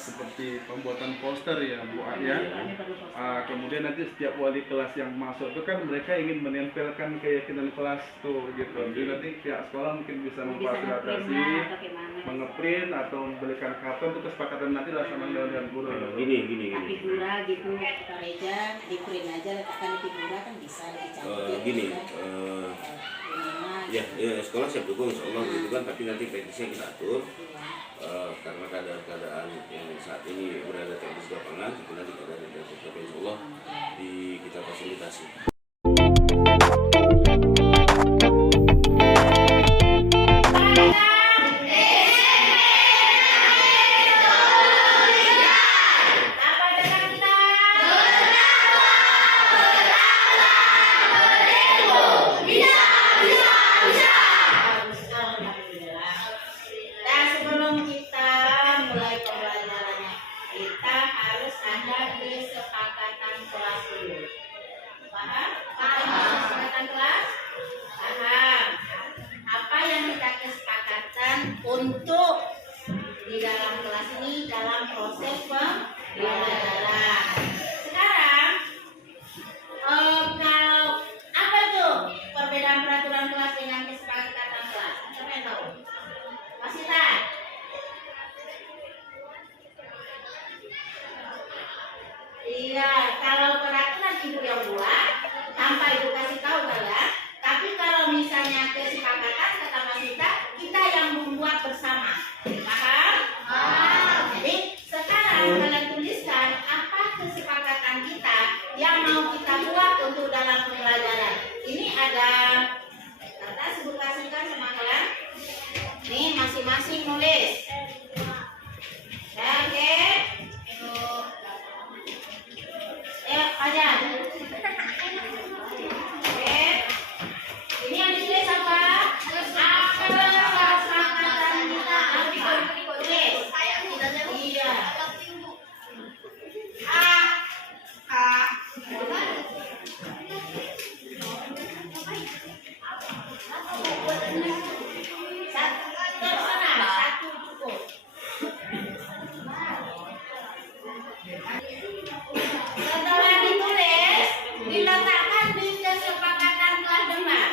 seperti pembuatan poster ya Bu ya. Kemudian nanti setiap wali kelas yang masuk itu kan mereka ingin menempelkan keyakinan kelas tuh gitu. Jadi nanti pihak sekolah mungkin bisa memfasilitasi, mengeprint atau membelikan karton itu kesepakatan nanti lah sama dengan guru. Gini. Figura gitu kita reja, di print aja letakkan di figura kan bisa lebih cantik. Ya, sekolah siap dukung insya Allah gitu kan, tapi nanti teknisnya kita atur. Karena keadaan yang saat ini berada teknis lapangan, itu nanti keadaan yang insya Allah kita fasilitasi. Untuk di dalam kelas ini dalam proses pembelajaran. Sekarang kalau apa itu perbedaan peraturan kelas dengan kesepakatan kelas? Siapa yang tahu? Masih tak? Iya, kalau peraturan ibu yang buat tanpa ibu kasih tahu kalian. Tapi kalau misalnya kesepakatan kata Mas Mita, kita yang membuat bersama. Paham? Jadi sekarang kalian tuliskan apa kesepakatan kita yang mau kita buat untuk dalam pembelajaran. Ini ada kertas, ibu kasihkan sama kalian. Nih masing-masing nulis. Oke. Aja. Ini yang ditulis apa? Kesepakatan kita tulis. Iya. Satu cukup. Setelah ditulis, diletakkan di kesepakatan kelas depan.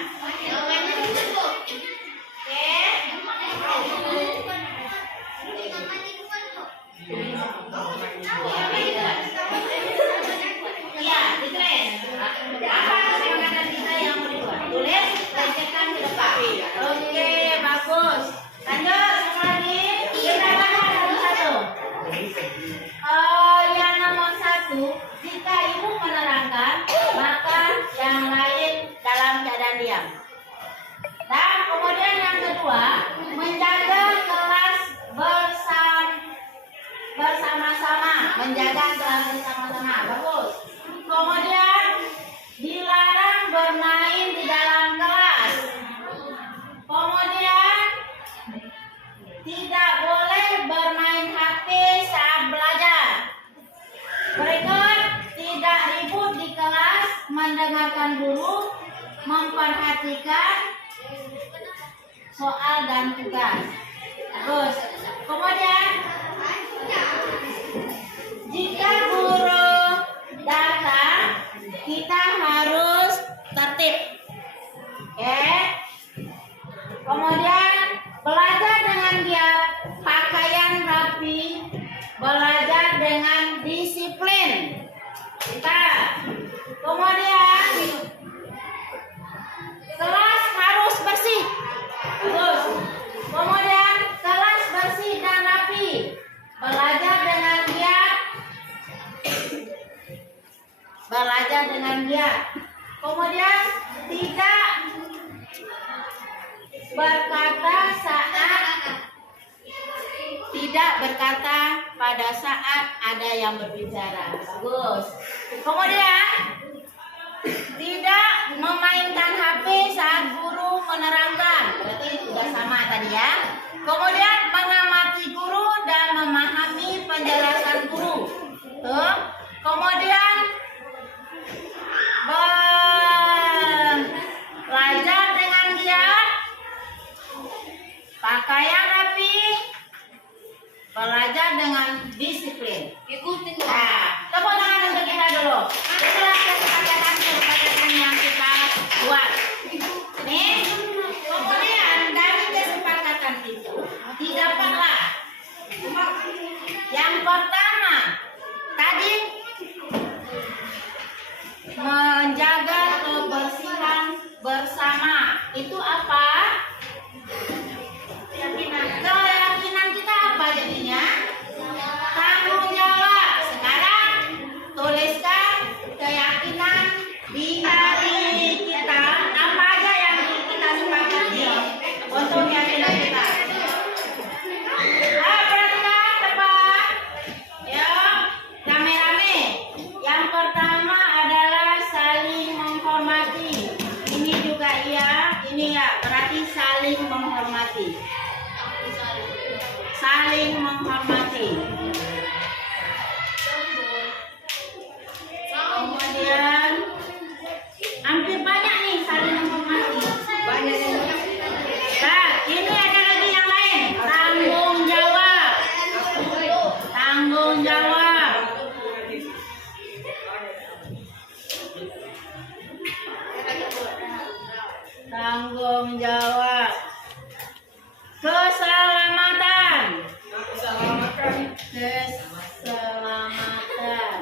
Iya, ditulis. Apa kesepakatan kita yang mau dibuat? Tulis, lecetkan ke depan. Oke, bagus. Lanjut, sama lagi. Kita bahas satu-satu. Yang nomor 1, jika ibu menerangkan, maka yang lain dalam keadaan diam. Dan kemudian yang kedua, menjaga kelas bersama-sama, menjaga kelas bersama-sama, bagus. Kemudian dilarang bermain di dalam kelas. Kemudian tidak boleh bermain HP saat belajar. Berikut, tidak ribut di kelas, mendengarkan guru, memperhatikan soal dan tugas. Terus, kemudian jika guru datang, kita harus tertib. Oke. Kemudian belajar dengan giat, pakaian rapi, belajar dengan disiplin. Kita. Kemudian kelas harus bersih. Terus. Kemudian kelas bersih dan rapi. Belajar dengan giat. Belajar dengan giat. Kemudian tidak berkata pada saat ada yang berbicara. Bagus. Kemudian tidak memainkan HP saat guru menerangkan. Berarti sudah sama tadi ya. Kemudian mengamati guru dan memahami penjelasan guru. Tuh. Kemudian belajar dengan giat, pakaian rapi, belajar dengan disiplin. menghormati. Saling menghormati. Kemudian hampir banyak nih saling menghormati. Banyak yang nah, ini ada lagi yang lain. Tanggung jawab. Tanggung jawab. Tanggung jawab. Keselamatan. Keselamatan. Keselamatan.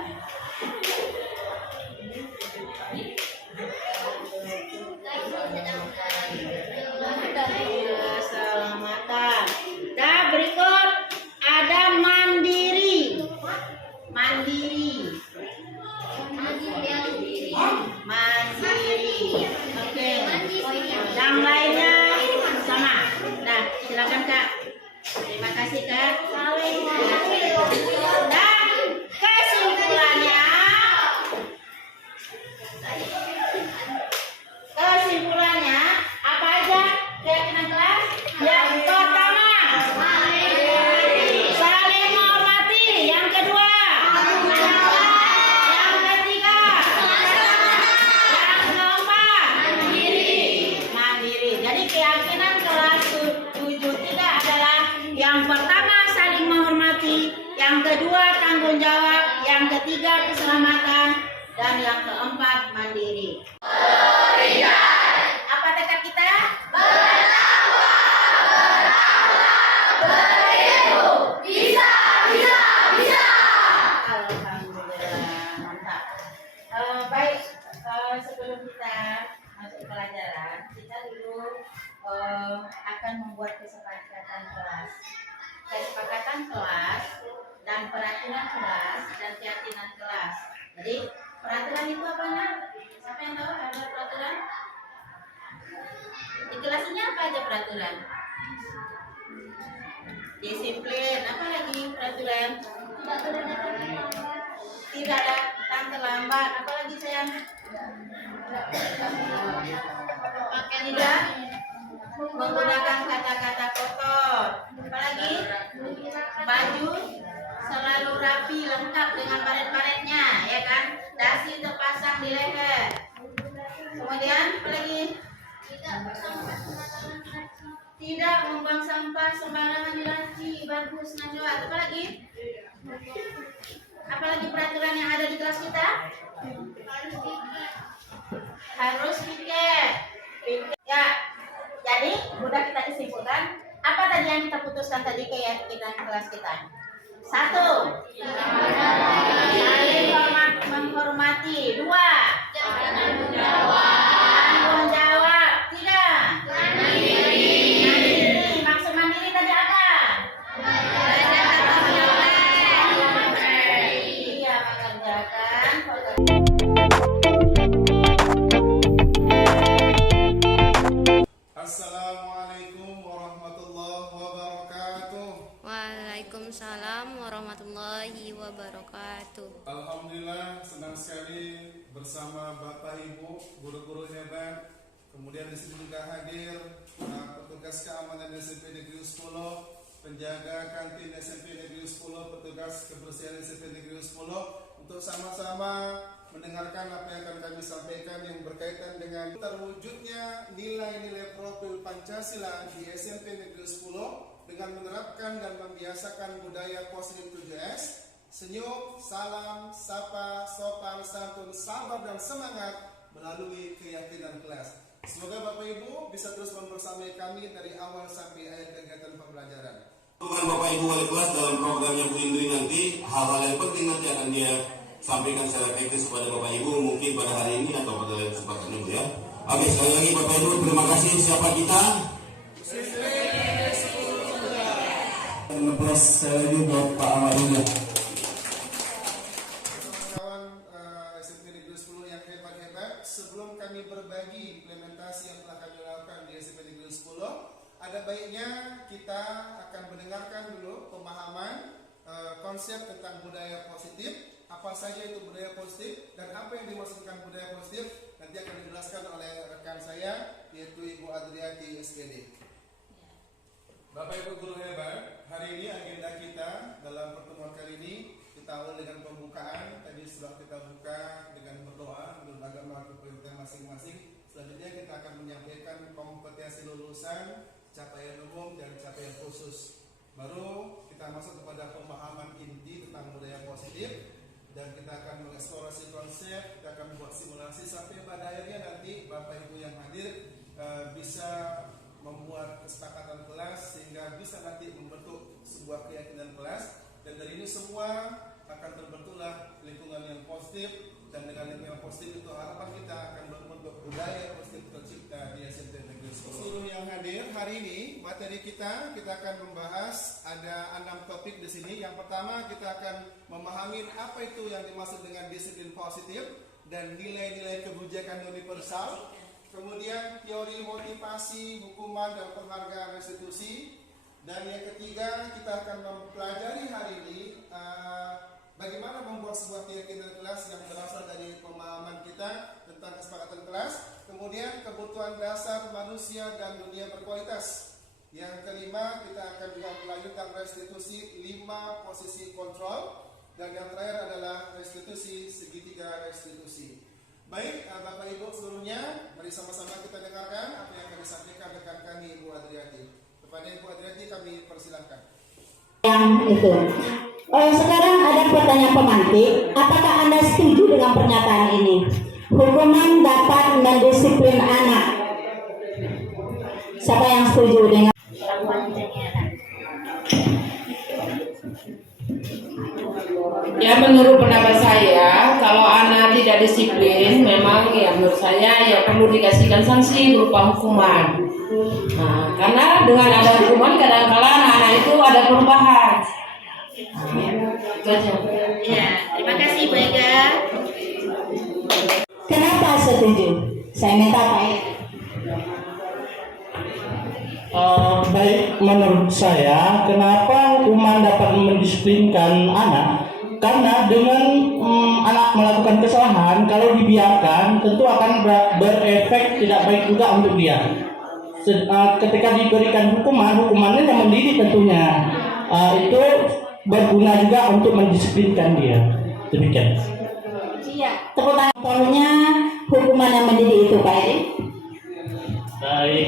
Dan berikut ada mandiri. Mandiri. Mandiri. Oke. Yang lainnya sama. Nah, silakan Kak. Terima kasih Kak. Dan kesimpulannya, apa aja keyakinan kelas? Yang pertama, saling menghormati. Yang kedua, yang ketiga, yang keempat, mandiri. Jadi keyakinan kelas 73 adalah yang pertama saling menghormati, yang kedua tanggung jawab, yang ketiga keselamatan, dan yang keempat mandiri. Apa tekad kita? Alhamdulillah, mantap. Baik, sebelum kita masuk ke pelajaran, kita dulu akan membuat kesepakatan kelas. Kesepakatan kelas dan peraturan kelas dan keyakinan kelas. Jadi peraturan itu apa nak? Siapa yang tahu ada peraturan? Di kelas ini apa aja peraturan? Disiplin. Apa lagi peraturan? Tidak datang terlambat. Apa lagi sayang? Tidak menggunakan kata-kata kotor. Apa lagi? Baju selalu rapi, lengkap dengan paret-paretnya, ya kan? Dasi terpasang di leher. Kemudian apa lagi? Tidak membuang sampah sembarangan di laci. Bagus, Najwa. Apa lagi? Apa lagi peraturan yang ada di kelas kita? Harus piket. Ya. Jadi mudah kita disimpulkan. Apa tadi yang kita putuskan tadi keyakinan kelas kita? 1. Saling menghormati. 2. Tanggung jawab. 3. Mandiri. Maksud mandiri tadi apa? Iya, mengerjakan. Assalamualaikum warahmatullahi wabarakatuh. Waalaikumsalam warahmatullahi wabarakatuh. Alhamdulillah, senang sekali bersama Bapak Ibu, guru-guru hebat. Kemudian di sini juga hadir petugas keamanan SMP Negeri 10, penjaga kantin SMP Negeri 10, petugas kebersihan SMP Negeri 10, untuk sama-sama mendengarkan apa yang akan kami sampaikan yang berkaitan dengan terwujudnya nilai-nilai profil Pancasila di SMP Negeri 10 dengan menerapkan dan membiasakan budaya positif 7S, senyum, salam, sapa, sopan, santun, sabar, dan semangat melalui keyakinan kelas. Semoga Bapak Ibu bisa terus membersamai kami dari awal sampai akhir kegiatan pembelajaran. Bapak Ibu wali kelas dalam programnya Bu Indri nanti hal-hal yang penting nanti akan dia sampaikan secara teknis kepada Bapak Ibu mungkin pada hari ini atau pada lain kesempatan itu ya. Oke, sekali lagi Bapak Ibu terima kasih. Siapa kita? Plus saya lagi buat Pak Amadullah. Kawan SMP Negeri 10 yang hebat-hebat, sebelum kami berbagi implementasi yang telah kami lakukan di SMP Negeri 10, ada baiknya kita akan mendengarkan dulu pemahaman konsep tentang budaya positif. Apa saja itu budaya positif dan apa yang dimaksudkan budaya positif nanti akan dijelaskan oleh rekan saya yaitu Ibu Adriati SGD. Bapak Ibu guru hebat, hari ini agenda kita dalam pertemuan kali ini kita awal dengan pembukaan. Tadi sudah kita buka dengan berdoa menurut agama keperintah masing-masing. Selanjutnya kita akan menyampaikan kompetensi lulusan, capaian umum dan capaian khusus. Baru kita masuk kepada pemahaman inti tentang budaya positif dan kita akan mengeksplorasi konsep, kita akan membuat simulasi sampai pada akhirnya nanti Bapak Ibu yang hadir bisa membuat kesepakatan kelas sehingga bisa nanti membentuk sebuah keyakinan kelas, dan dari ini semua akan terbentuklah lingkungan yang positif, dan dengan lingkungan yang positif itu harapan kita akan membentuk budaya positif tercipta di SMP Negeri 10. Seluruh yang hadir hari ini, materi kita akan membahas ada 6 topik di sini. Yang pertama kita akan memahami apa itu yang dimaksud dengan disiplin positif dan nilai-nilai kebijakan universal. Kemudian teori motivasi, hukuman dan penghargaan restitusi. Dan yang ketiga kita akan mempelajari hari ini bagaimana membuat sebuah keyakinan kelas yang berasal dari pemahaman kita tentang kesepakatan kelas. Kemudian kebutuhan dasar manusia dan dunia berkualitas. Yang kelima kita akan juga melanjutkan restitusi 5 posisi kontrol. Dan yang terakhir adalah restitusi segitiga restitusi. Baik, Bapak Ibu seluruhnya, mari sama-sama kita dengarkan apa yang akan disampaikan rekan kami Ibu Adriati. Kepada Ibu Adriati kami persilahkan. Yang itu. Sekarang ada pertanyaan pemantik. Apakah Anda setuju dengan pernyataan ini? Hukuman dapat mendisiplin anak. Siapa yang setuju dengan? Ya, menurut pendapat saya, kalau anak tidak disiplin, memang ya menurut saya ya perlu dikasihkan sanksi berupa hukuman. Nah, karena dengan ada hukuman kadang-kala anak-anak itu ada perubahan. Itu aja. Ya, terima kasih Bu Ega. Kenapa setuju? Saya minta Pak. Baik, menurut saya, kenapa hukuman dapat mendisiplinkan anak? Karena dengan anak melakukan kesalahan, kalau dibiarkan, tentu akan berefek tidak baik juga untuk dia. Ketika diberikan hukumannya yang mendidik tentunya, itu berguna juga untuk mendisiplinkan dia. Demikian. Iya, tepuk tangan polnya hukuman yang mendidik itu Pak Eri. Baik.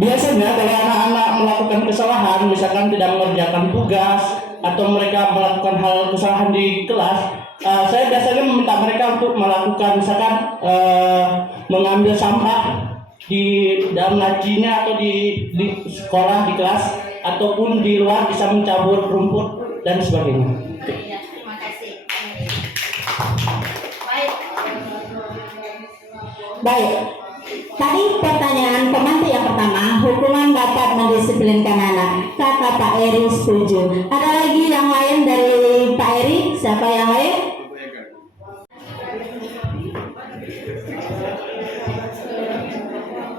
Biasanya kalau anak-anak melakukan kesalahan, misalkan tidak mengerjakan tugas atau mereka melakukan hal kesalahan di kelas, saya biasanya meminta mereka untuk melakukan misalkan mengambil sampah di dalam lacinya atau di sekolah, di kelas, ataupun di luar bisa mencabut rumput dan sebagainya. Ya, terima kasih. Baik. Tadi pertanyaan pemantik yang pertama, hukuman dapat mendisiplinkan anak. Kata Pak Eri setuju. Ada lagi yang lain dari Pak Eri? Siapa yang lain?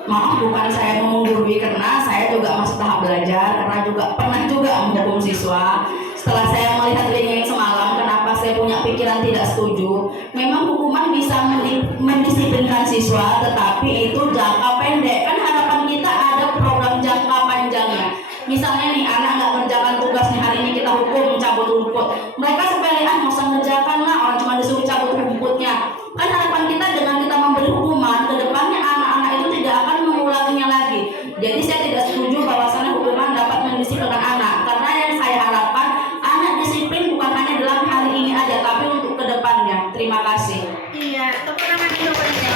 Maaf, bukan saya mengunggurkan karena saya juga masih tahap belajar, karena juga pernah juga menghukum siswa. Setelah saya melihat video yang semalam, kenapa saya punya pikiran tidak setuju? Memang hukuman bisa mendisiplinkan siswa, tetapi itu jangka pendek. Kan harapan kita ada program jangka panjangnya. Misalnya nih, anak nggak ngerjakan tugasnya hari ini kita hukum cabut rumput. Mereka sepelean, nggak usah ngerjakan lah, orang cuma disuruh cabut rumputnya. Kan harapan kita dengan kita memberi hukuman, ke depannya anak-anak itu tidak akan mengulanginya lagi. Jadi saya tidak setuju bahwasannya hukuman dapat mendisiplinkan anak, karena yang saya harapkan anak disiplin bukan hanya dalam hari ini aja, tapi untuk kedepannya. Terima kasih. Iya, tepuk tangan dulu Bu Ega.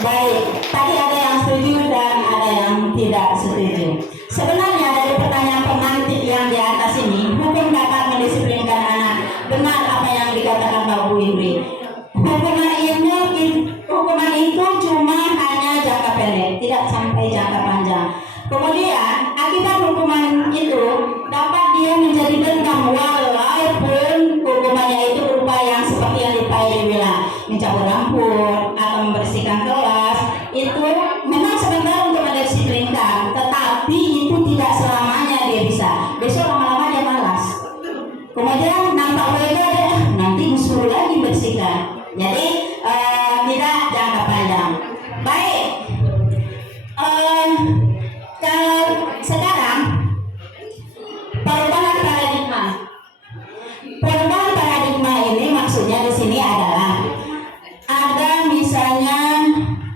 Baik, tadi ada yang setuju dan ada yang tidak setuju. Sebenarnya dari pertanyaan pemantik yang di atas ini, hukum dapat mendisiplinkan anak. Benar apa yang dikatakan Pak Bu Indri. Hukuman itu cuma hanya jangka pendek, tidak sampai jangka panjang. Kemudian akibat hukuman itu dapat dia menjadi dendam, walaupun hukumannya itu berupa yang seperti yang di Pak Eri bilang, mencabut rambut atau membersihkan kelas. Itu memang sebentar untuk mendisiplinkan, tetapi itu tidak selamanya dia bisa. Besok lama-lama dia malas. Kemudian nampak mereka nanti disuruh lagi bersihkan. Jadi tidak jangka panjang. Baik. Kalau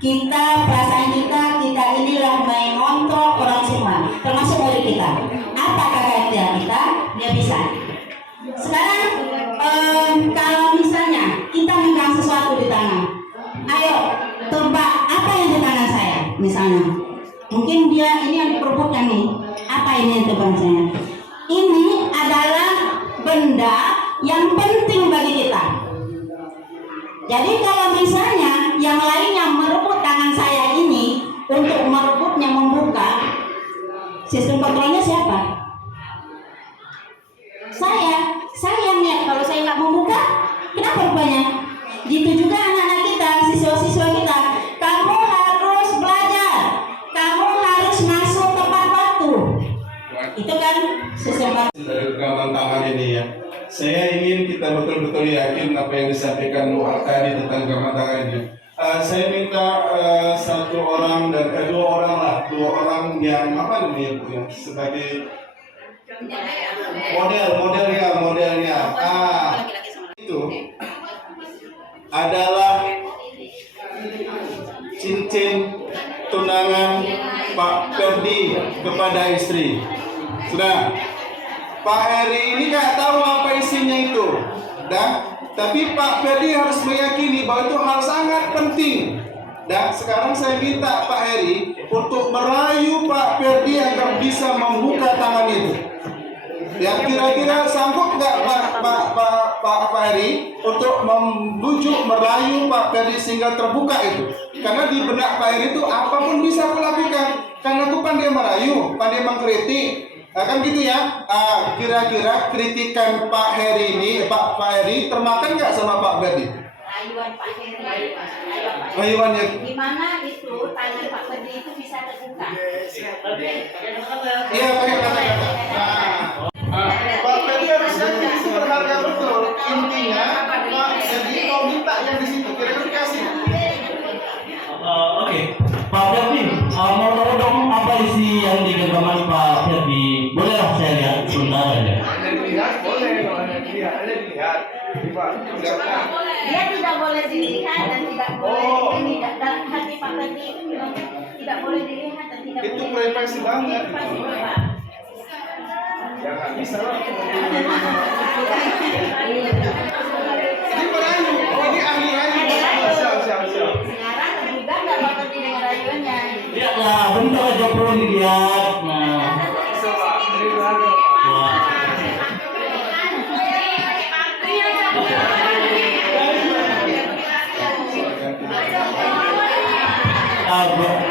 kita, perasaan kita inilah mengontrol orang semua, termasuk murid kita. Apa kata kita, dia bisa. Sekarang kalau misalnya kita megang sesuatu di tangan, ayo tebak apa yang di tangan saya, misalnya. Mungkin dia ini yang diperbutkan nih. Apa ini yang tebak saya? Ini adalah benda yang penting bagi kita. Jadi kalau misalnya yang lainnya merebut tangan saya ini untuk merebutnya membuka, sistem kontrolnya siapa? Saya niat kalau saya nggak membuka, kenapa rupanya? Gitu juga anak-anak kita, siswa-siswa kita. Kamu harus belajar, kamu harus masuk tepat waktu. Itu kan sistem Dari rekaman tangan ini ya, saya ingin kita betul-betul yakin apa yang disampaikan Nuh tadi tentang rekaman tangan ini. Saya minta dua orang yang apa namanya Bu ya, sebagai modelnya. Itu adalah cincin tunangan Pak Ferdi kepada istri. Sudah, Pak Heri ini nggak tahu apa isinya itu, tapi Pak Ferdi harus meyakini bahwa itu hal sangat penting. Dan sekarang saya minta Pak Heri untuk merayu Pak Ferdi agar bisa membuka tangan itu. Ya, kira-kira sanggup nggak Pak Heri untuk membujuk, merayu Pak Ferdi sehingga terbuka itu? Karena di benak Pak Heri itu apapun bisa aku lakukan. Karena aku pandai merayu, pandai mengkritik. Nah, kan gitu ya. Kira-kira kritikan Pak Heri ini, Pak Heri termakan nggak sama Pak Ferdi? Rayuan Pak Heri, Rayuannya gimana itu tangan Pak Ferdi itu bisa terbuka? iya, pakai kata-kata. Pak Ferdi harus yakin itu berharga betul. Intinya Pak Ferdi mau minta yang di situ, kira-kira kasih. Oke, Pak Ferdi, mau tahu dong apa isi yang di genggaman Pak Ferdi? Boleh lah saya lihat sebentar aja. Ada dilihat, boleh. Kalau ada dilihat. Dia tidak boleh dilihat dan tidak boleh ini, dalam hati Pak Ferdi itu memang tidak boleh dilihat dan tidak Itu boleh privasi banget. privasi Bapak. Ya nggak bisa lah. Ini merayu, ini ahli rayu. Siap. Sekarang terbuka nggak Pak Ferdi dengan rayuannya? Lihatlah, bentar aja perlu dilihat. Nah, Coba, ini berharga. wah.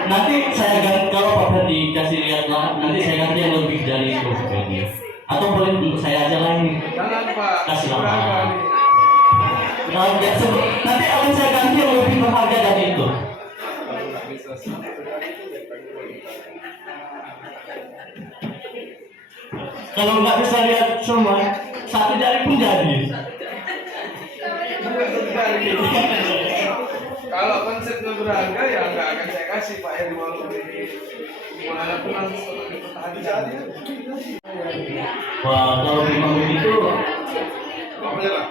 Nanti saya ganti, kalau Pak Ferdi kasih lihat lah, nanti saya ganti yang lebih dari itu Ferdi. Atau boleh untuk saya aja lah ini. Jangan Pak. Kasih lah. Berharga nih. Nanti akan saya ganti yang lebih berharga dari itu. Kalau nggak bisa lihat semua, satu jari pun jadi. Kalau konsepnya berharga ya nggak akan saya kasih Pak Heri walaupun ini gimana pun harus dipertahankan. Wah, kalau memang begitu, Boleh lah.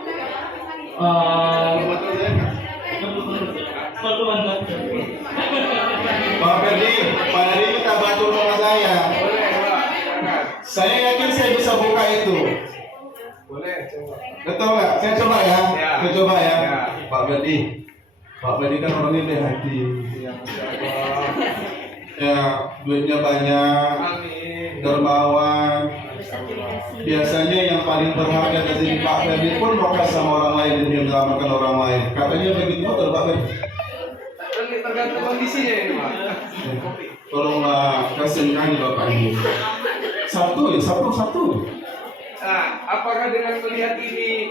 Pak Ferdi, Pak Heri minta bantu sama saya. Boleh Pak. Saya yakin saya bisa buka itu. Boleh, coba. Betul nggak? Saya coba ya. Saya coba ya. Pak Ferdi. Pak Ferdi kan orangnya baik hati. Ya, duitnya banyak. Dermawan. Biasanya yang paling berharga dari Pak Ferdi pun rokas sama orang lain dan dia menyelamatkan orang lain. Katanya begitu betul Pak Ferdi. Tergantung kondisinya ini Pak. Tolonglah kasihkan Bapak ini. Satu. Nah, apakah dengan melihat ini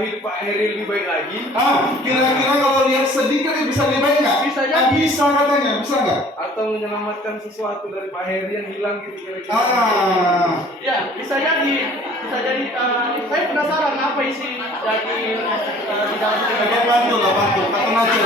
hidup Pak Heri lebih baik lagi? Kira-kira kalau lihat sedikit bisa lebih baik nggak? Bisa jadi. Bisa katanya, bisa nggak? Atau menyelamatkan sesuatu dari Pak Heri yang hilang gitu kira-kira? Ya, bisa jadi. Saya penasaran apa isi dari di dalam Oke, bantu. Kata Najib.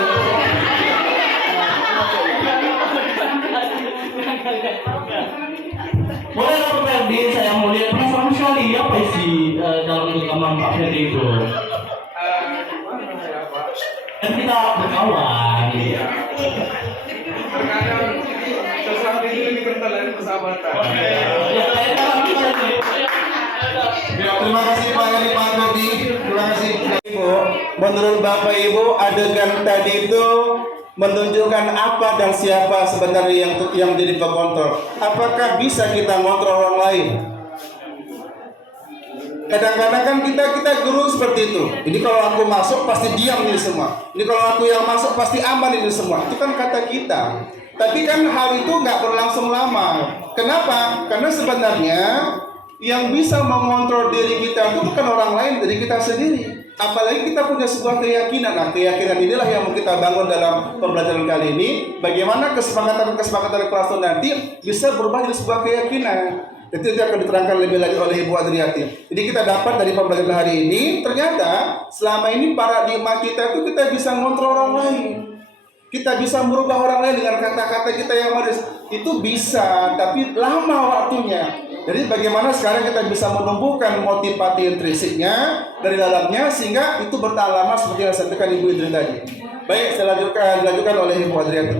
boleh lah Pak Ferdi, saya mau lihat, penasaran sekali apa isi dalam rekaman Pak Ferdi itu. Gimana ya Pak? Kan kita berkawan. mata. Ya, terima kasih Pak Eri, Pak Nadi. Terima kasih. Ibu, menurut Bapak Ibu adegan tadi itu menunjukkan apa dan siapa sebenarnya yang jadi pengontrol. Apakah bisa kita ngontrol orang lain? Kadang-kadang kan kita guru seperti itu. Ini kalau aku masuk pasti diam ini semua. Ini kalau aku yang masuk pasti aman ini semua. Itu kan kata kita. Tapi kan hal itu nggak berlangsung lama. Kenapa? Karena sebenarnya yang bisa mengontrol diri kita itu bukan orang lain, dari kita sendiri. Apalagi kita punya sebuah keyakinan. Nah, keyakinan inilah yang mau kita bangun dalam pembelajaran kali ini. Bagaimana kesepakatan kelas nanti bisa berubah jadi sebuah keyakinan. Itu akan diterangkan lebih lagi oleh Ibu Adriati. Jadi kita dapat dari pembelajaran hari ini, ternyata selama ini paradigma kita itu kita bisa ngontrol orang lain. Kita bisa merubah orang lain dengan kata-kata kita yang manis. Itu bisa, tapi lama waktunya. Jadi bagaimana sekarang kita bisa menumbuhkan motivasi intrinsiknya dari dalamnya sehingga itu bertahan lama seperti yang disampaikan Ibu Idri tadi. Baik, saya dilanjutkan oleh Ibu Adriati.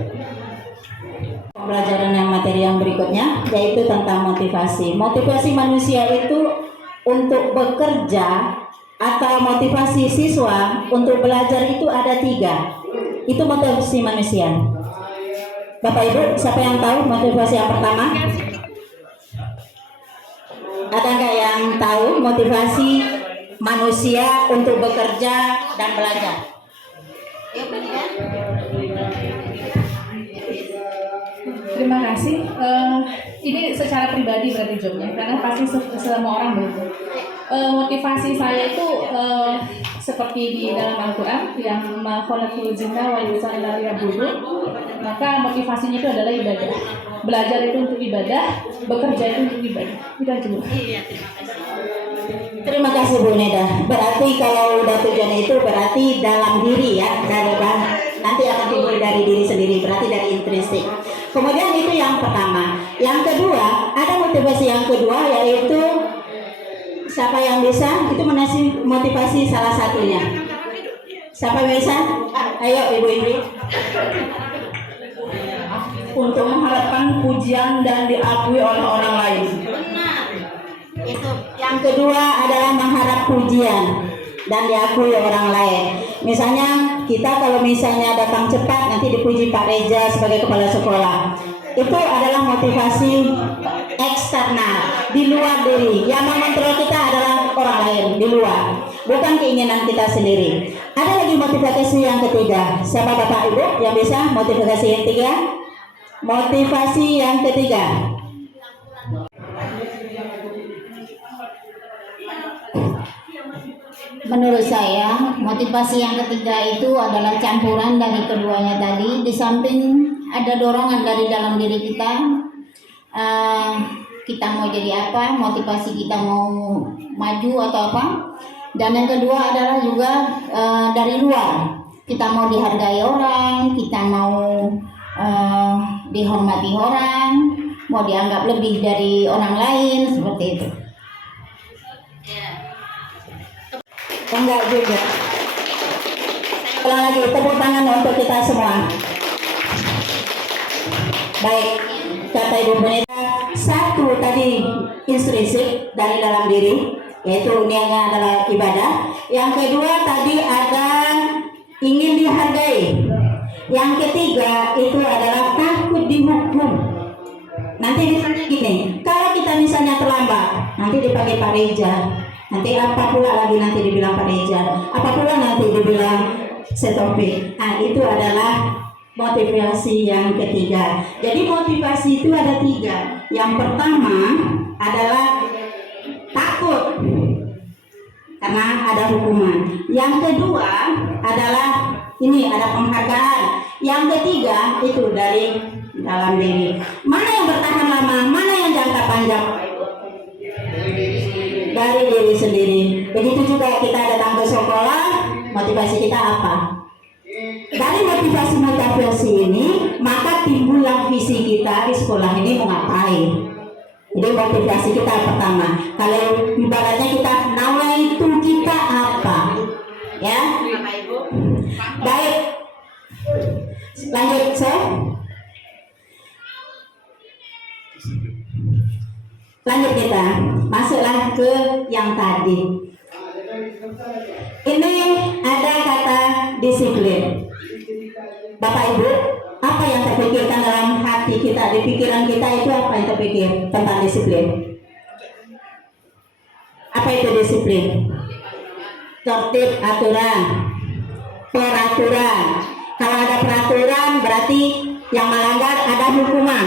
Pembelajaran yang materi yang berikutnya yaitu tentang motivasi. Motivasi manusia itu untuk bekerja atau motivasi siswa untuk belajar itu ada 3. Itu motivasi manusia. Bapak Ibu, siapa yang tahu motivasi yang pertama? Ada nggak yang tahu motivasi manusia untuk bekerja dan belajar? Terima kasih. Ini secara pribadi berarti jawabnya, karena pasti semua orang begitu. Motivasi saya itu seperti di dalam Al-Quran yang khalaqul jinna wal insa illa liya'budun. Maka motivasinya itu adalah ibadah. Belajar itu untuk ibadah, bekerja itu untuk ibadah. Itu aja Bu. Terima kasih Bu Neda. Berarti kalau udah tujuan itu berarti dalam diri ya, nanti akan timbul dari diri sendiri, berarti dari intrinsik. Kemudian itu yang pertama. Yang kedua, ada motivasi yang kedua yaitu siapa yang bisa? Itu motivasi salah satunya. Siapa yang bisa? Ayo Ibu Indri. Untuk mengharapkan pujian dan diakui oleh orang lain. Benar. Itu yang kedua adalah mengharap pujian dan diakui orang lain. Misalnya kita kalau misalnya datang cepat nanti dipuji Pak Reza sebagai kepala sekolah. Itu adalah motivasi eksternal, di luar diri. Yang mengontrol kita adalah orang lain di luar, bukan keinginan kita sendiri. Ada lagi motivasi yang ketiga. Siapa Bapak Ibu yang bisa motivasi yang ketiga? Motivasi yang ketiga. Menurut saya, motivasi yang ketiga itu adalah campuran dari keduanya tadi. Di samping ada dorongan dari dalam diri kita, kita mau jadi apa, motivasi kita mau maju atau apa. Dan yang kedua adalah juga dari luar, kita mau dihargai orang, kita mau dihormati orang, mau dianggap lebih dari orang lain, seperti itu. Enggak juga. Ulang lagi, tepuk tangan untuk kita semua. Baik, kata Ibu Bonita, satu tadi intrinsik dari dalam diri, yaitu niatnya adalah ibadah. Yang kedua tadi ada ingin dihargai. Yang ketiga itu adalah takut dihukum. Nanti misalnya gini, kalau kita misalnya terlambat, nanti dipakai Pak Reza. Nanti apa pula lagi nanti dibilang Pak Reza, apa pula nanti dibilang Setopik. Nah itu adalah motivasi yang ketiga. Jadi motivasi itu ada 3. Yang pertama adalah takut karena ada hukuman. Yang kedua adalah ini ada penghargaan. Yang ketiga itu dari dalam diri. Mana yang bertahan lama, mana yang jangka panjang? Dari diri sendiri. Begitu juga kita datang ke sekolah, motivasi kita apa? Dari motivasi ini, maka timbullah visi kita di sekolah ini mau ngapain. Jadi motivasi kita pertama. Kalau ibaratnya kita nawaitu kita apa? Ya, baik. Lanjut, Lanjut kita, masuklah ke yang tadi. Ini ada kata disiplin. Bapak Ibu, apa yang terpikirkan dalam hati kita, di pikiran kita itu apa yang terpikir tentang disiplin? Apa itu disiplin? Tertib, aturan, peraturan. Kalau ada peraturan berarti yang melanggar ada hukuman,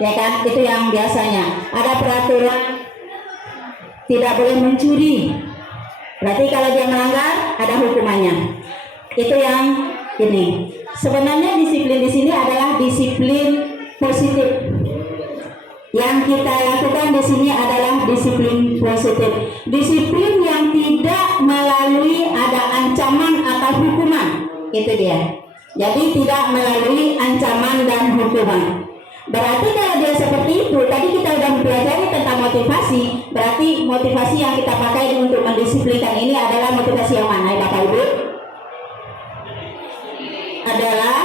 ya kan? Itu yang biasanya. Ada peraturan tidak boleh mencuri, berarti kalau dia melanggar ada hukumannya. Itu yang ini. Sebenarnya disiplin di sini adalah disiplin positif. Yang kita lakukan di sini adalah disiplin positif. Disiplin yang tidak melalui ada ancaman atau hukuman. Itu dia. Jadi tidak melalui ancaman dan hukuman. Berarti kalau dia seperti itu, tadi kita sudah mempelajari tentang motivasi. Berarti motivasi yang kita pakai untuk mendisiplinkan ini adalah motivasi yang mana, Bapak Ibu? Adalah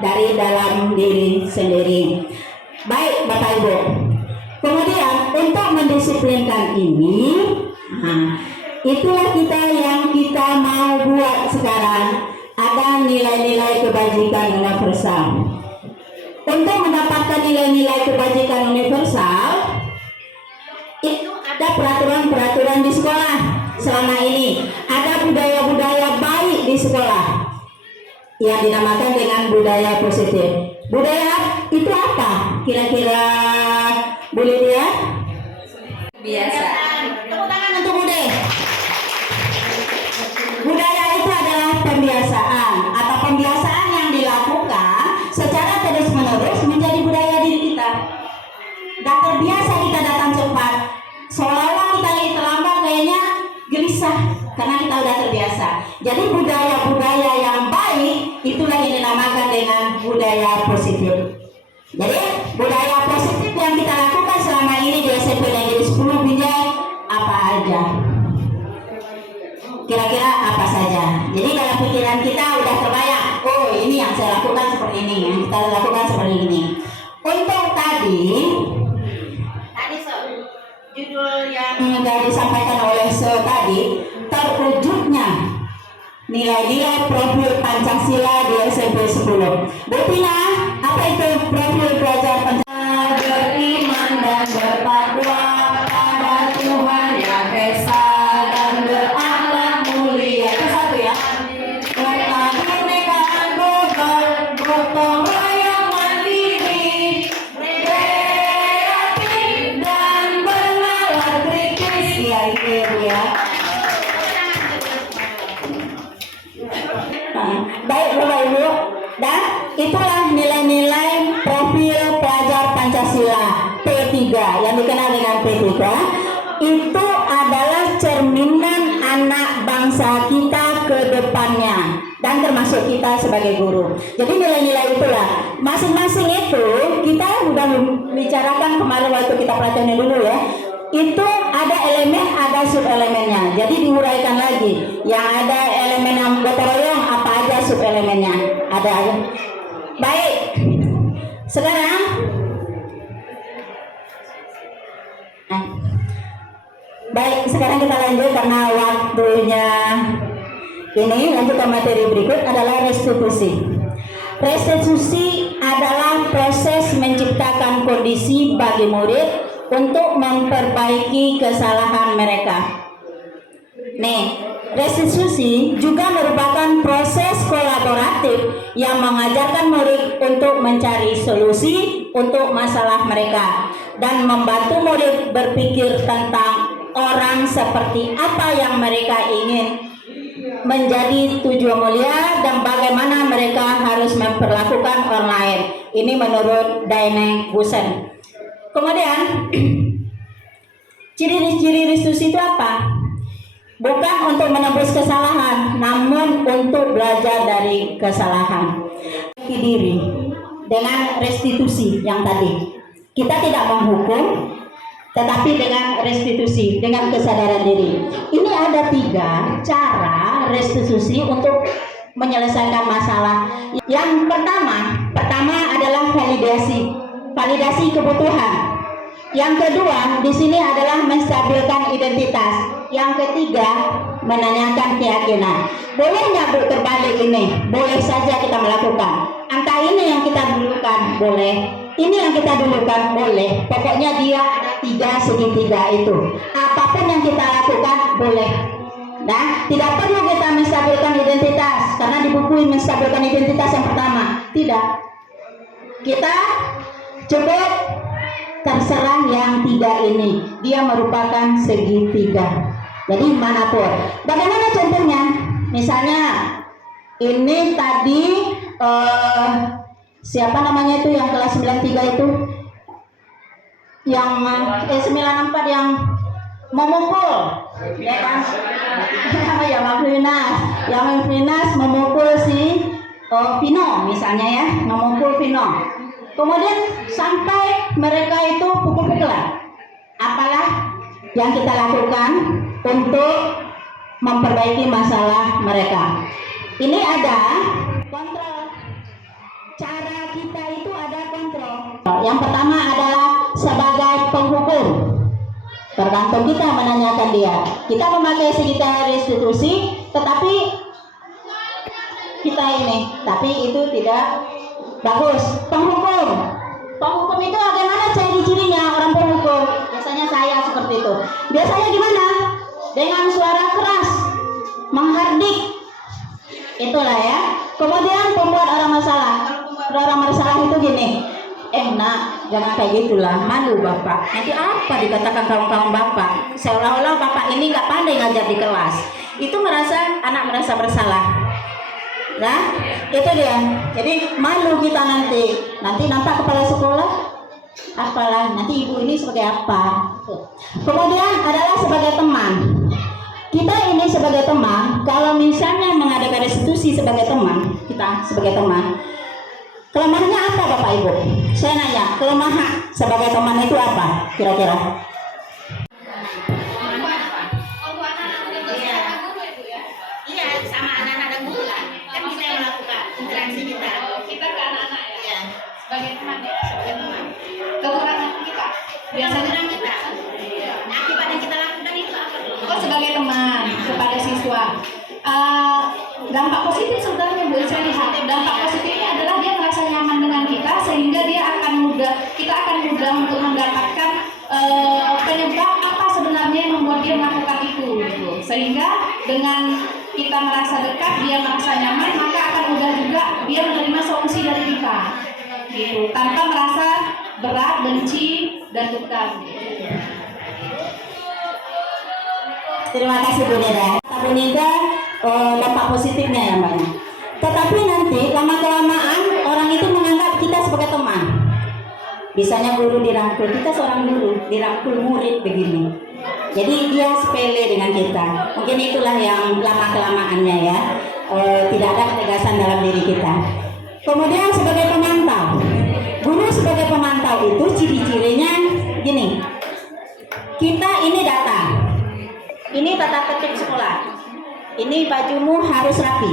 dari dalam diri sendiri. Baik Bapak Ibu. Kemudian untuk mendisiplinkan ini, itulah kita yang kita mau buat sekarang. Ada nilai-nilai kebajikan universal. Untuk mendapatkan nilai-nilai kebajikan universal, itu ada peraturan-peraturan di sekolah selama ini. Ada budaya-budaya baik di sekolah yang dinamakan dengan budaya positif. Budaya itu apa? Kira-kira Bu Lydia? Biasa. Tepuk tangan untuk Bude. Budaya itu adalah pembiasaan atau pembiasaan yang dilakukan secara terus-menerus menjadi budaya diri kita. Dan terbiasa kita datang cepat, seolah-olah kita terlambat kayaknya gelisah karena kita udah terbiasa. Jadi budaya-budaya yang baik itulah yang dinamakan dengan budaya positif. Jadi budaya positif yang kita lakukan selama ini di SMP Negeri 10 Binjai apa aja? Kira-kira apa saja? Jadi dalam pikiran kita udah terbayang, oh ini yang saya lakukan seperti ini, yang kita lakukan seperti ini. Untuk tadi judul yang sudah disampaikan oleh tadi, terwujudnya nilai-nilai profil Pancasila di SMP 10. Bu Tina, apa itu profil pelajar Pancasila? Beriman dan bertakwa pada Tuhan Yang Esa dan berakhlak mulia. Itu satu ya. Kebinekaan global, gotong royong mandiri, kreatif dan bernalar kritis. Ya itu ya. Baik Bapak Ibu, dan itulah nilai-nilai profil pelajar Pancasila P3 yang dikenal dengan P3. Itu adalah cerminan anak bangsa kita ke depannya dan termasuk kita sebagai guru. Jadi nilai-nilai itulah masing-masing itu kita sudah bicarakan kemarin waktu kita pelajari dulu ya. Itu ada elemen, ada sub-elemennya. Jadi diuraikan lagi. Yang ada elemen yang gotong royong, apa aja sub-elemennya? Ada. Baik. Sekarang baik, sekarang kita lanjut karena waktunya ini. Lanjut ke materi berikut adalah restitusi. Restitusi adalah proses menciptakan kondisi bagi murid untuk memperbaiki kesalahan mereka. Nih, restitusi juga merupakan proses kolaboratif yang mengajarkan murid untuk mencari solusi untuk masalah mereka dan membantu murid berpikir tentang orang seperti apa yang mereka ingin menjadi tujuan mulia dan bagaimana mereka harus memperlakukan orang lain. Ini menurut Daineng Busen. Kemudian ciri-ciri restitusi itu apa? Bukan untuk menebus kesalahan, namun untuk belajar dari kesalahan. Diri dengan restitusi yang tadi. Kita tidak menghukum, tetapi dengan restitusi, dengan kesadaran diri. Ini ada 3 cara restitusi untuk menyelesaikan masalah. Yang pertama adalah validasi kebutuhan. Yang kedua, di sini adalah menstabilkan identitas. Yang ketiga, menanyakan keyakinan. Boleh nggak Bu terbalik ini? Boleh saja kita melakukan. Angka ini yang kita dulukan, boleh. Ini yang kita dulukan, boleh. Pokoknya dia ada 3 segitiga itu. Apapun yang kita lakukan, boleh. Nah, tidak perlu kita menstabilkan identitas, karena di buku menstabilkan identitas yang pertama. Tidak. Kita cukup terserah yang 3 ini. Dia merupakan segitiga. Jadi manapun. Bagaimana contohnya? Misalnya ini tadi siapa namanya itu yang kelas 93 itu? Yang 94 yang memukul, ya kan? Yang Maflinas memukul si Vino misalnya ya, memukul Vino. Kemudian sampai mereka itu pukul-pukulan. Apalah yang kita lakukan untuk memperbaiki masalah mereka? Ini ada kontrol. Cara kita itu ada kontrol. Yang pertama adalah sebagai penghukum. Tergantung kita menanyakan dia. Kita memakai sekitar restitusi, tetapi kita ini, tapi itu tidak bagus. Penghukum. Penghukum itu bagaimana ciri-cirinya orang penghukum? Biasanya saya seperti itu. Biasanya gimana? Dengan suara keras, menghardik. Itulah ya. Kemudian pembuat orang masalah. Kalau pembuat orang masalah itu gini. Nak, jangan kayak gitulah. Malu Bapak. Nanti apa dikatakan kawan-kawan Bapak? Seolah-olah Bapak ini nggak pandai ngajar di kelas. Itu anak merasa bersalah. Nah, itu dia. Jadi malu kita nanti nampak kepala sekolah, apalah nanti ibu ini sebagai apa. Kemudian adalah sebagai teman. Kita ini sebagai teman, kalau misalnya mengadakan restitusi sebagai teman, kita sebagai teman, kelemahannya apa Bapak Ibu? Saya nanya, kelemahan sebagai teman itu apa kira-kira? Iya, sama anak-anak dan guru lah. Kan kita yang melakukan interaksi kita. Kita ke anak-anak ya. Iya. Sebagai teman ya. Sebagai teman. Kekurangan kita. Biasanya Biasanya kita. Akibat yang kita lakukan itu apa? sebagai teman kepada siswa. Dampak positif sebenarnya Bu, saya lihat dampak positifnya adalah dia merasa nyaman dengan kita, sehingga kita akan mudah untuk mendapatkan penyebab apa sebenarnya yang membuat dia melakukan itu gitu. Sehingga dengan kita merasa dekat, dia merasa nyaman, maka akan mudah juga dia menerima solusi dari kita gitu, tanpa merasa berat, benci, dan duka gitu. Terima kasih Bu Nida. Bu Nida dampak positifnya ya Mbak. Tetapi nanti lama-kelamaan orang itu menganggap kita sebagai teman. Misalnya guru dirangkul, kita seorang guru dirangkul murid begini. Jadi dia sepele dengan kita. Mungkin itulah yang lama-kelamaannya ya. Tidak ada ketegasan dalam diri kita. Kemudian sebagai pemantau, guru sebagai pemantau itu ciri-cirinya gini. Kita ini datang. Ini tata tertib sekolah. Ini bajumu harus rapi.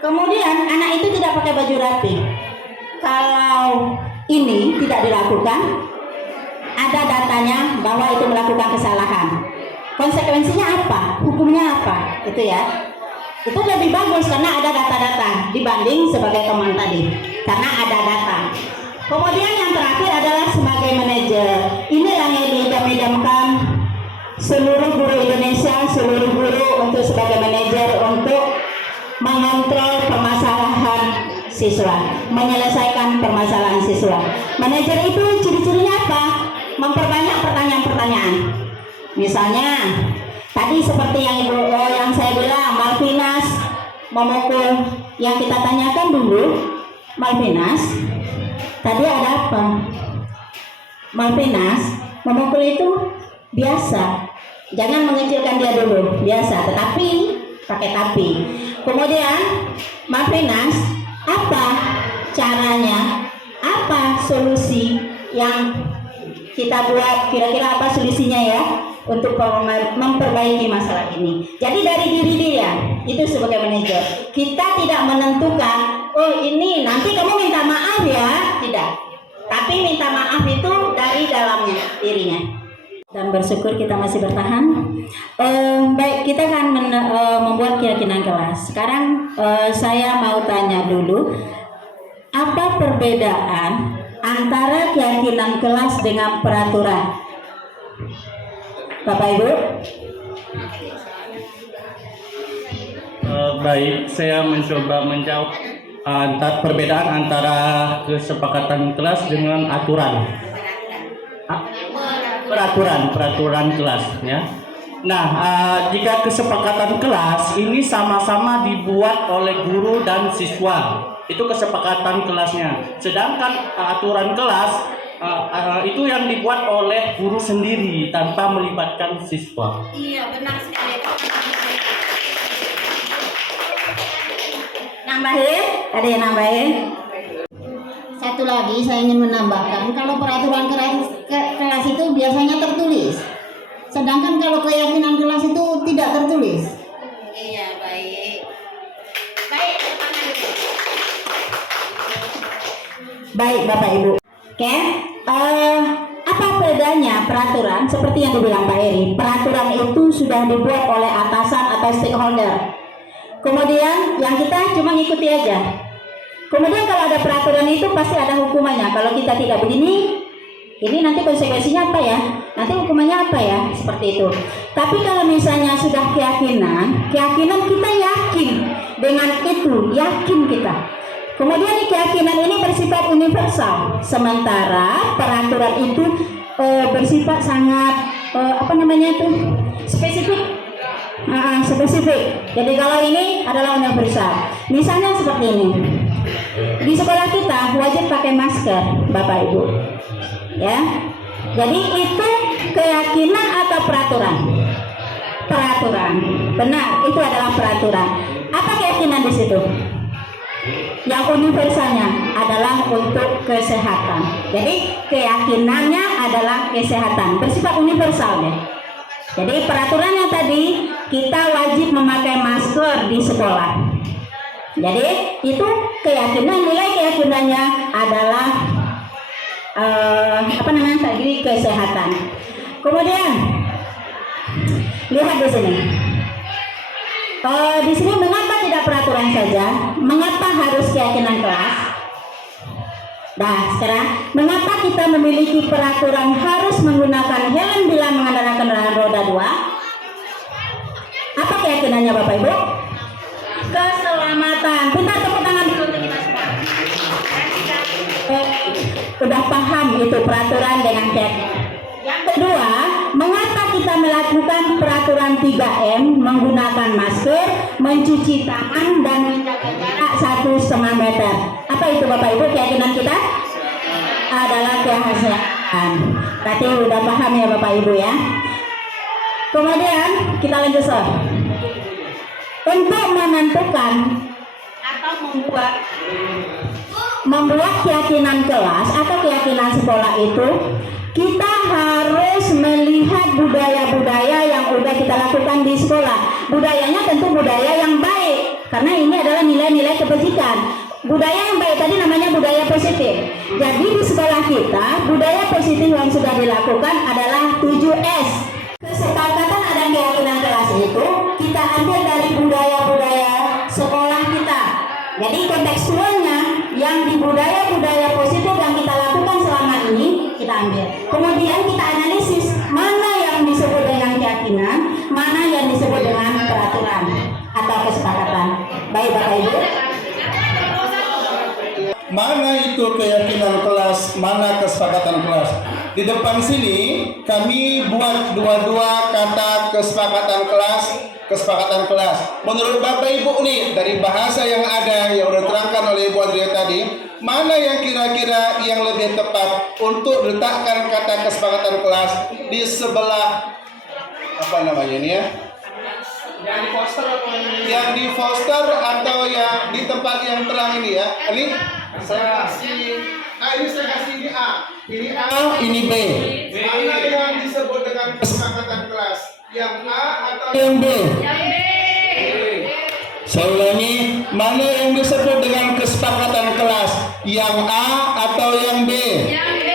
Kemudian anak itu tidak pakai baju rapi. Kalau ini tidak dilakukan, ada datanya bahwa itu melakukan kesalahan. Konsekuensinya apa? Hukumnya apa? Itu ya. Itu lebih bagus karena ada data-data dibanding sebagai teman tadi. Karena ada data. Kemudian yang terakhir adalah sebagai manajer. Ini yang diidam-idamkan seluruh guru Indonesia, seluruh guru untuk sebagai manajer untuk mengontrol permasalahan siswa, menyelesaikan permasalahan siswa. Manajer itu ciri-cirinya apa? Memperbanyak pertanyaan-pertanyaan. Misalnya tadi seperti yang saya bilang, Malvinas memukul. Yang kita tanyakan dulu, Malvinas, tadi ada apa? Malvinas memukul itu biasa. Jangan mengecilkan dia dulu, biasa, tetapi pakai tapi. Kemudian, Malvinas, apa caranya? Apa solusi yang kita buat? Kira-kira apa solusinya ya untuk memperbaiki masalah ini? Jadi dari diri dia, itu sebagai manajer. Kita tidak menentukan, oh ini nanti kamu minta maaf ya, tidak. Tapi tapi minta maaf itu dari dalamnya dirinya. Dan bersyukur kita masih bertahan. Baik, kita akan membuat keyakinan kelas. Sekarang saya mau tanya dulu, apa perbedaan antara keyakinan kelas dengan peraturan? Bapak Ibu? Baik, saya mencoba menjawab perbedaan antara kesepakatan kelas dengan aturan. Peraturan kelas ya. Nah, jika kesepakatan kelas ini sama-sama dibuat oleh guru dan siswa, itu kesepakatan kelasnya. Sedangkan aturan kelas itu yang dibuat oleh guru sendiri tanpa melibatkan siswa. Iya, benar sekali. Nambahin? Ada yang nambahin? Satu lagi saya ingin menambahkan, kalau peraturan kelas itu biasanya tertulis, sedangkan kalau keyakinan kelas itu tidak tertulis. Iya, baik. Baik, pertanyaan itu. Baik, Bapak Ibu. Oke, apa bedanya peraturan seperti yang dibilang Pak Eri? Peraturan itu sudah dibuat oleh atasan atau stakeholder. Kemudian yang kita cuma ngikuti aja. Kemudian kalau ada peraturan itu pasti ada hukumannya. Kalau kita tidak begini, ini nanti konsekuensinya apa ya? Nanti hukumannya apa ya? Seperti itu. Tapi kalau misalnya sudah keyakinan kita yakin dengan itu, yakin kita. Kemudian keyakinan ini bersifat universal. Sementara peraturan itu bersifat sangat spesifik. Spesifik. Jadi kalau ini adalah universal. Misalnya seperti ini. Di sekolah kita wajib pakai masker, Bapak Ibu. Ya. Jadi itu keyakinan atau peraturan? Peraturan. Benar, itu adalah peraturan. Apa keyakinan di situ? Yang universalnya adalah untuk kesehatan. Jadi keyakinannya adalah kesehatan, bersifat universal ya. Jadi peraturannya tadi kita wajib memakai masker di sekolah. Jadi itu nilai keyakinannya adalah tadi kesehatan. Kemudian lihat di sini. Di sini mengapa tidak peraturan saja? Mengapa harus keyakinan kelas? Nah, sekarang mengapa kita memiliki peraturan harus menggunakan helm bila mengendarai kendaraan roda 2? Apa keyakinannya Bapak Ibu? Keselamatan. Bentar, tepuk tangan dulu untuk kita semua. Sudah paham itu peraturan dengan keyakinan. Yang kedua, mengapa kita melakukan peraturan 3M, menggunakan masker, mencuci tangan, dan menjaga jarak 1,5 meter? Apa itu Bapak Ibu keyakinan kita? Adalah kesehatan. Berarti udah paham ya Bapak Ibu ya. Kemudian kita lanjut untuk menentukan atau membuat keyakinan kelas atau keyakinan sekolah itu, kita harus melihat budaya-budaya yang udah kita lakukan di sekolah. Budayanya tentu budaya yang baik, karena ini adalah nilai-nilai kebajikan. Budaya yang baik tadi namanya budaya positif. Jadi di sekolah kita, budaya positif yang sudah dilakukan adalah 7S. Kesepakatan dan keyakinan kelas itu kita ambil dari budaya-budaya sekolah kita. Jadi kontekstualnya yang di budaya-budaya positif yang kita lakukan selama ini kita ambil. Kemudian kita analisis mana yang disebut dengan keyakinan, mana yang disebut dengan peraturan atau kesepakatan. Baik Bapak Ibu. Mana itu keyakinan kelas, mana kesepakatan kelas? Di depan sini kami buat dua-dua kata kesepakatan kelas. Menurut Bapak Ibu nih, dari bahasa yang ada yang sudah terangkan oleh Ibu Adria tadi, mana yang kira-kira yang lebih tepat untuk letakkan kata kesepakatan kelas di sebelah apa namanya ini ya? Yang di poster atau yang di tempat yang terang ini ya? Ini saya kasih ini A, ini B. Mana yang disebut dengan kesepakatan kelas? Yang A atau yang B? Yang B. Saya ulangi, mana yang disebut dengan kesepakatan kelas? Yang A atau yang B? Yang B.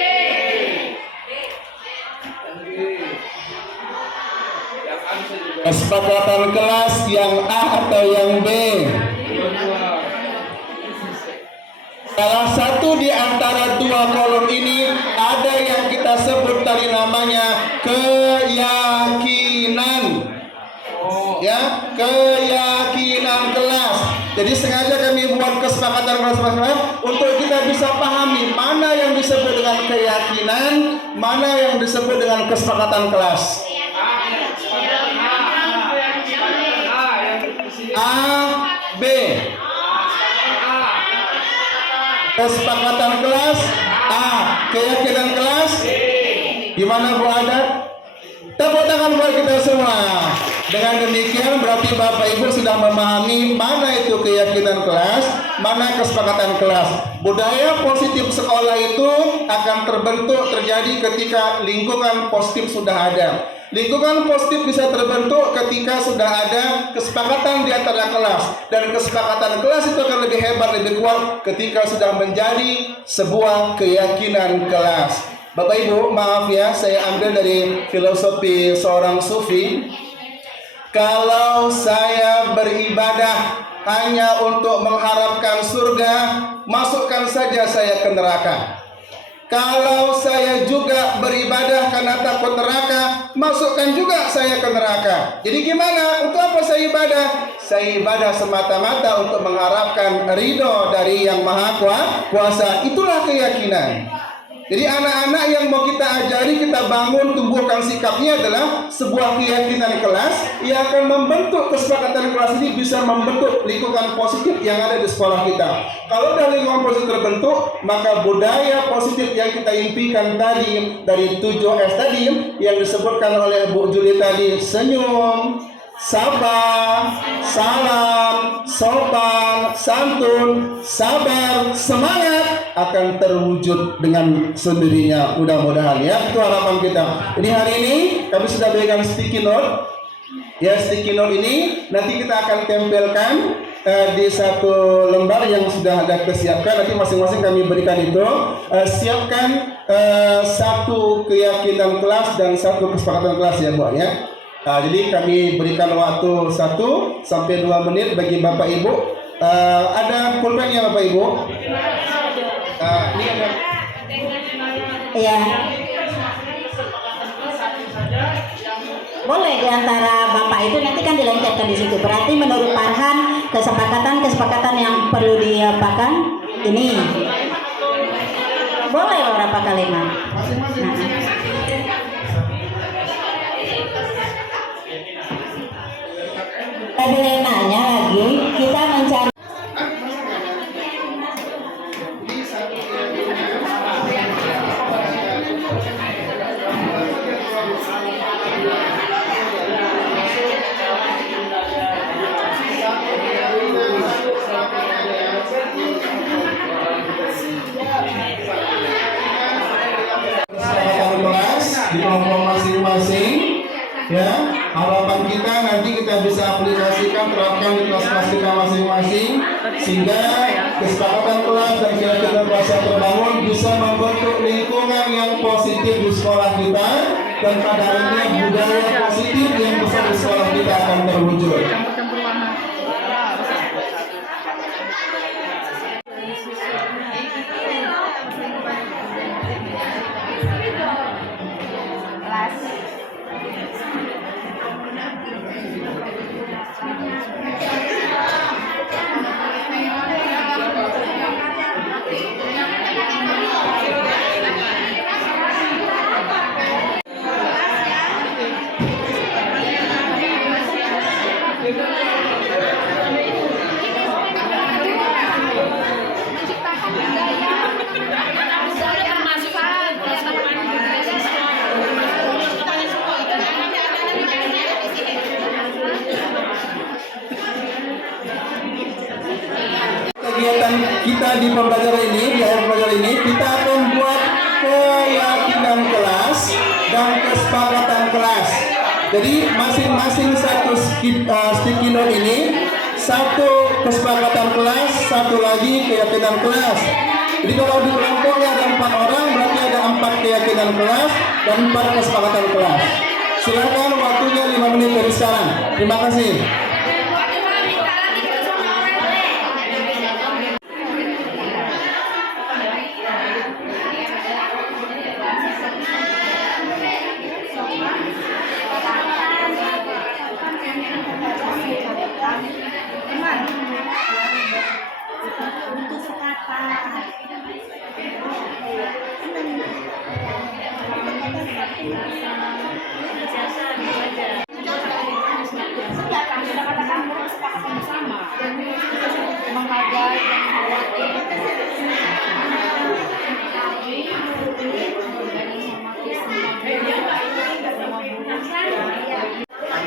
kesepakatan kelas yang A atau yang B? Salah satu di antara dua kolom ini ada yang kita sebut tadi namanya keyakinan. Ya, keyakinan kelas. Jadi sengaja kami buat kesepakatan kelas untuk kita bisa pahami mana yang disebut dengan keyakinan, mana yang disebut dengan kesepakatan kelas. A, B. Kesepakatan kelas A, keyakinan kelas gimana Bu Ada? Tepuk tangan buat kita semua. Dengan demikian berarti Bapak Ibu sudah memahami mana itu keyakinan kelas, mana kesepakatan kelas. Budaya positif sekolah itu akan terbentuk terjadi ketika lingkungan positif sudah ada. Lingkungan positif bisa terbentuk ketika sudah ada kesepakatan di antara kelas, dan kesepakatan kelas itu akan lebih hebat, lebih kuat ketika sudah menjadi sebuah keyakinan kelas. Bapak Ibu, maaf ya, saya ambil dari filosofi seorang sufi. Kalau saya beribadah hanya untuk mengharapkan surga, masukkan saja saya ke neraka. Kalau saya juga beribadah karena takut neraka, masukkan juga saya ke neraka. Jadi gimana? Untuk apa saya ibadah? Saya ibadah semata-mata untuk mengharapkan ridho dari Yang Maha Kuasa. Itulah keyakinan. Jadi anak-anak yang mau kita ajari, kita bangun, tumbuhkan sikapnya adalah sebuah keyakinan kelas yang akan membentuk kesepakatan kelas ini bisa membentuk lingkungan positif yang ada di sekolah kita. Kalau dari lingkungan positif terbentuk, maka budaya positif yang kita impikan tadi dari 7S tadi yang disebutkan oleh Bu Juli tadi, senyum, sabar, salam, sopan, santun, sabar, semangat akan terwujud dengan sendirinya, mudah-mudahan ya. Itu harapan kita. Jadi hari ini kami sudah berikan sticky note. Ya, sticky note ini nanti kita akan tempelkan di satu lembar yang sudah ada kesiapkan. Nanti masing-masing kami berikan itu. Siapkan satu keyakinan kelas dan satu kesepakatan kelas ya Bu ya. Jadi kami berikan waktu 1 sampai 2 menit bagi Bapak Ibu. Ada pulpennya Bapak Ibu? Ini ada. Iya. Boleh di antara Bapak itu nanti kan dilengketkan di situ. Berarti menurut Farhan kesepakatan yang perlu diapakan ini. Boleh beberapa kalimat. Tadi nanya lagi, kita mencari di kelompok masing-masing ya. Harapan kita nanti kita bisa aplikasikan, terapkan di kelas-kelas kita masing-masing sehingga kesepakatan kelas dan keyakinan kelas yang terbangun bisa membentuk lingkungan yang positif di sekolah kita, dan pada akhirnya budaya positif yang besar di sekolah kita akan terwujud. Kegiatan kita di pembelajaran ini, di akhir pembelajaran ini, kita akan buat keyakinan kelas dan kesepakatan kelas. Jadi masing-masing satu sticky note ini, satu kesepakatan kelas, satu lagi keyakinan kelas. Jadi kalau di kelompoknya ada 4 orang, berarti ada 4 keyakinan kelas dan 4 kesepakatan kelas. Silakan waktunya 5 menit dari sekarang. Terima kasih.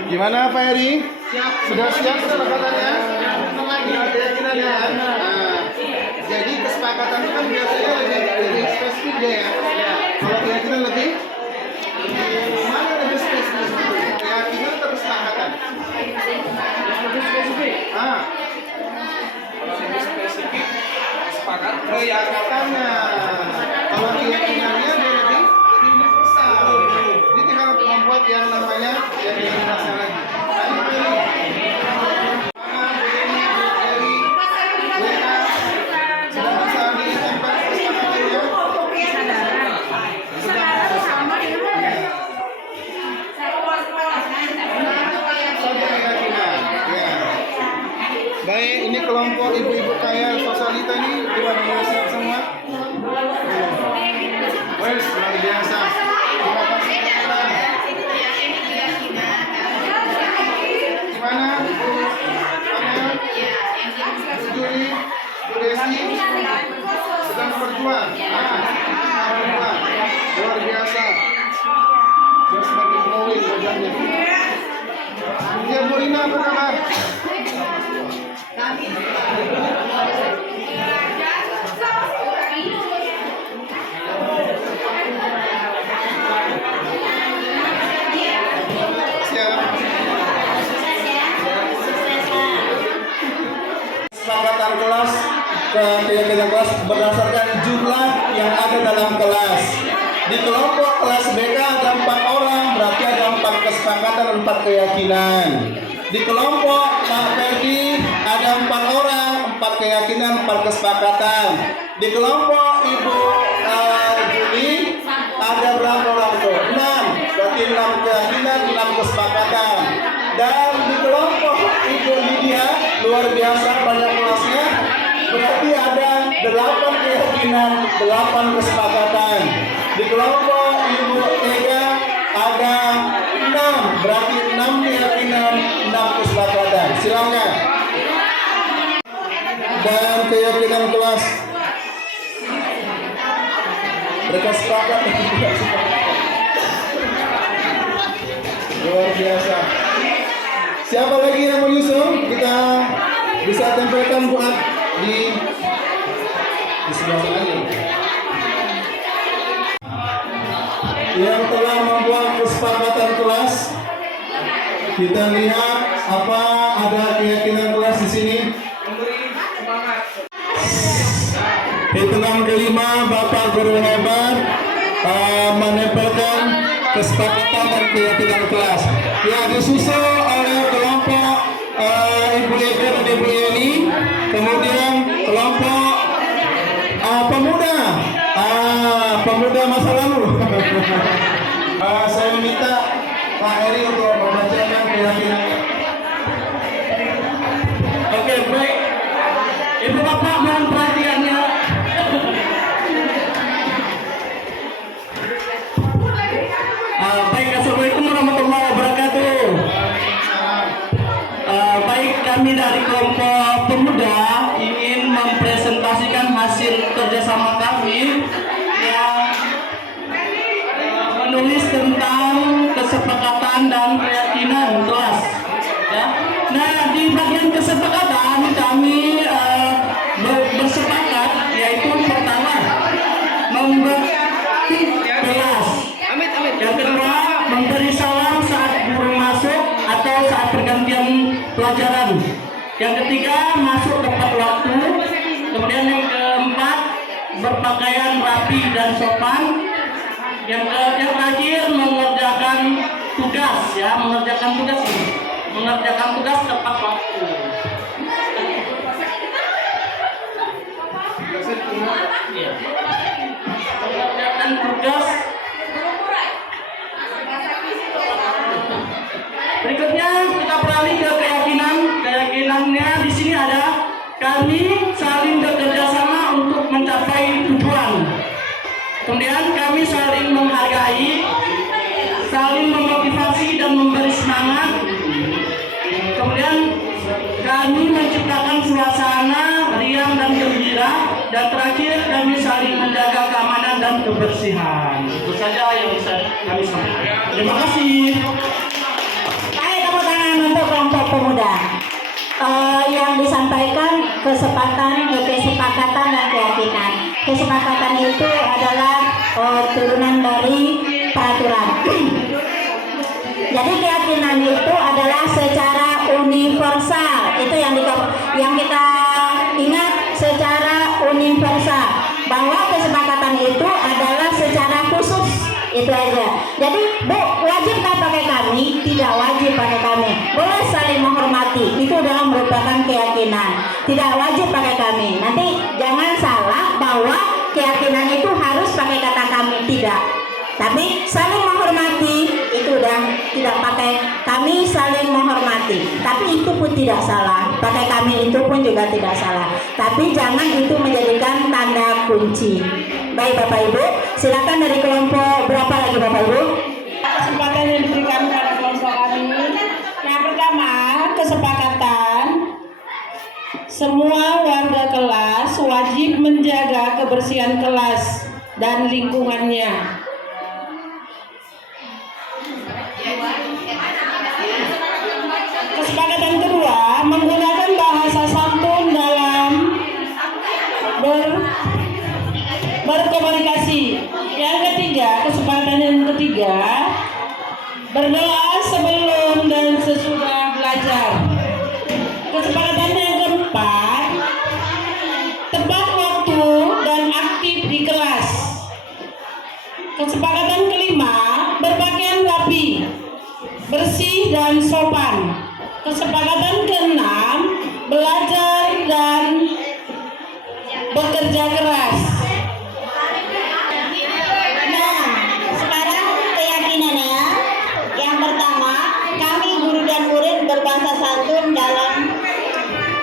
Gimana Pak Heri? Sudah siap kesepakatannya? Sudah keyakinannya kan? Nah, jadi kesepakatan itu kan biasanya lebih spesifik ya. Kalau keyakinan lebih mana lebih spesifik? Keyakinan atau kesepakatan? Lebih spesifik. Lebih spesifik. Kesepakatan. Kesepakatannya. Kalau keyakinannya dia lebih universal. Jadi tinggal membuat yang namanya yang universal lagi. Baik, ini kelompok ibu-ibu kaya Sosalita ini gimana siap semua? Wes, luar biasa. Terima kasih. Gimana? Bu Juli, Bu Desi, sedang berjuang. Berjuang. Luar biasa. Sudah semakin glowing wajahnya. Ya, Bu Rina, apa kabar? Kesepakatan kelas keyakinan kelas berdasarkan jumlah yang ada dalam kelas. Di kelompok kelas BK ada 4 orang, berarti ada 4 kesepakatan, 4 keyakinan. Di kelompok Pak Ferdi ada 4 orang, 4 keyakinan, 4 kesepakatan. Di kelompok Ibu Juli ada berapa orang tuh? 6, berarti 6 keyakinan, 6 kesepakatan. Dan di kelompok Ibu Lydia luar biasa banyak kelasnya, berarti ada 8 keyakinan, 8 kesepakatan. Di kelompok Ibu Tega ada 6, berarti 6 keyakinan, 6 kesepakatan. Silakan. Dan keyakinan kelas mereka sepakat dan tidak sepakat. Luar biasa. Siapa lagi yang mau nyusul? Kita bisa tempelkan buat di sebelah sana aja. Yang telah membuat kesepakatan kelas, kita lihat apa ada keyakinan kelas di sini. Hitungan kelima, Bapak Guru hebat menempelkan kesepakatan dan keyakinan kelas. Ya, disusul oleh kelompok Ibu Eka dan Ibu Yeni, kemudian kelompok pemuda masa lalu. Saya minta Pak Heri untuk membacakan keyakinan. Oke, baik. Ibu Bapak mohon perhatiannya. Baik, assalamualaikum warahmatullahi wabarakatuh. Baik, kami dari kelompok pemuda ingin mempresentasikan hasil kerjasama kami yang menulis tentang kesepakatan dan keyakinan kelas. Ya. Nah, di bagian kesepakatan kami bersepakat, yaitu pertama memberi kelas. Yang kedua, memberi salam saat guru masuk atau saat pergantian pelajaran. Yang ketiga, masuk tepat waktu. Kemudian yang keempat, berpakaian rapi dan sopan. Yang terakhir, mengerjakan tugas ya, mengerjakan tugas ini. Mengerjakan tugas tepat waktu. Ya. Mengerjakan tugas. Berikutnya kita beralih ke keyakinan. Keyakinannya di sini ada kami saling bekerja sama untuk mencapai tujuan. Kemudian kami saling menghargai, saling memotivasi dan memberi semangat. Kemudian kami menciptakan suasana riang dan gembira. Dan terakhir kami saling menjaga keamanan dan kebersihan. Itu saja yang bisa kami sampaikan. Terima kasih. Ayo tepuk tangan untuk kelompok pemuda. Yang disampaikan kesepakatan dan keyakinan. Kesepakatan itu adalah turunan dari peraturan. Jadi keyakinan itu adalah secara universal. Itu yang kita ingat, secara universal. Bahwa kesepakatan itu adalah secara khusus. Itu aja. Jadi Bu, wajibkah pakai kami? Tidak wajib pakai kami. Boleh saling menghormati. Itu adalah merupakan keyakinan. Tidak wajib pakai kami. Nanti jangan salah bahwa keyakinan itu harus pakai kata kami. Tidak. Tapi saling menghormati itu udah tidak pakai kami, saling menghormati. Tapi itu pun tidak salah. Pakai kami itu pun juga tidak salah. Tapi jangan itu menjadikan tanda kunci. Baik Bapak Ibu, silakan dari kelompok berapa lagi Bapak Ibu? Kesempatan yang diberikan pada kelompok kami. Yang pertama, kesepakatan semua warga kelas wajib menjaga kebersihan kelas dan lingkungannya. Kesepakatan kedua, menggunakan bahasa santun dalam berkomunikasi. Yang ketiga, kesepakatan yang ketiga, berdoa sebelum dan sesudah belajar. Kesepakatan yang keempat, tepat waktu dan aktif di kelas. Kesepakatan kelima, berpakaian rapi, bersih dan sopan. Kesepakatan keenam, belajar dan bekerja keras. Nah, sekarang keyakinannya. Yang pertama, kami guru dan murid berbahasa santun dalam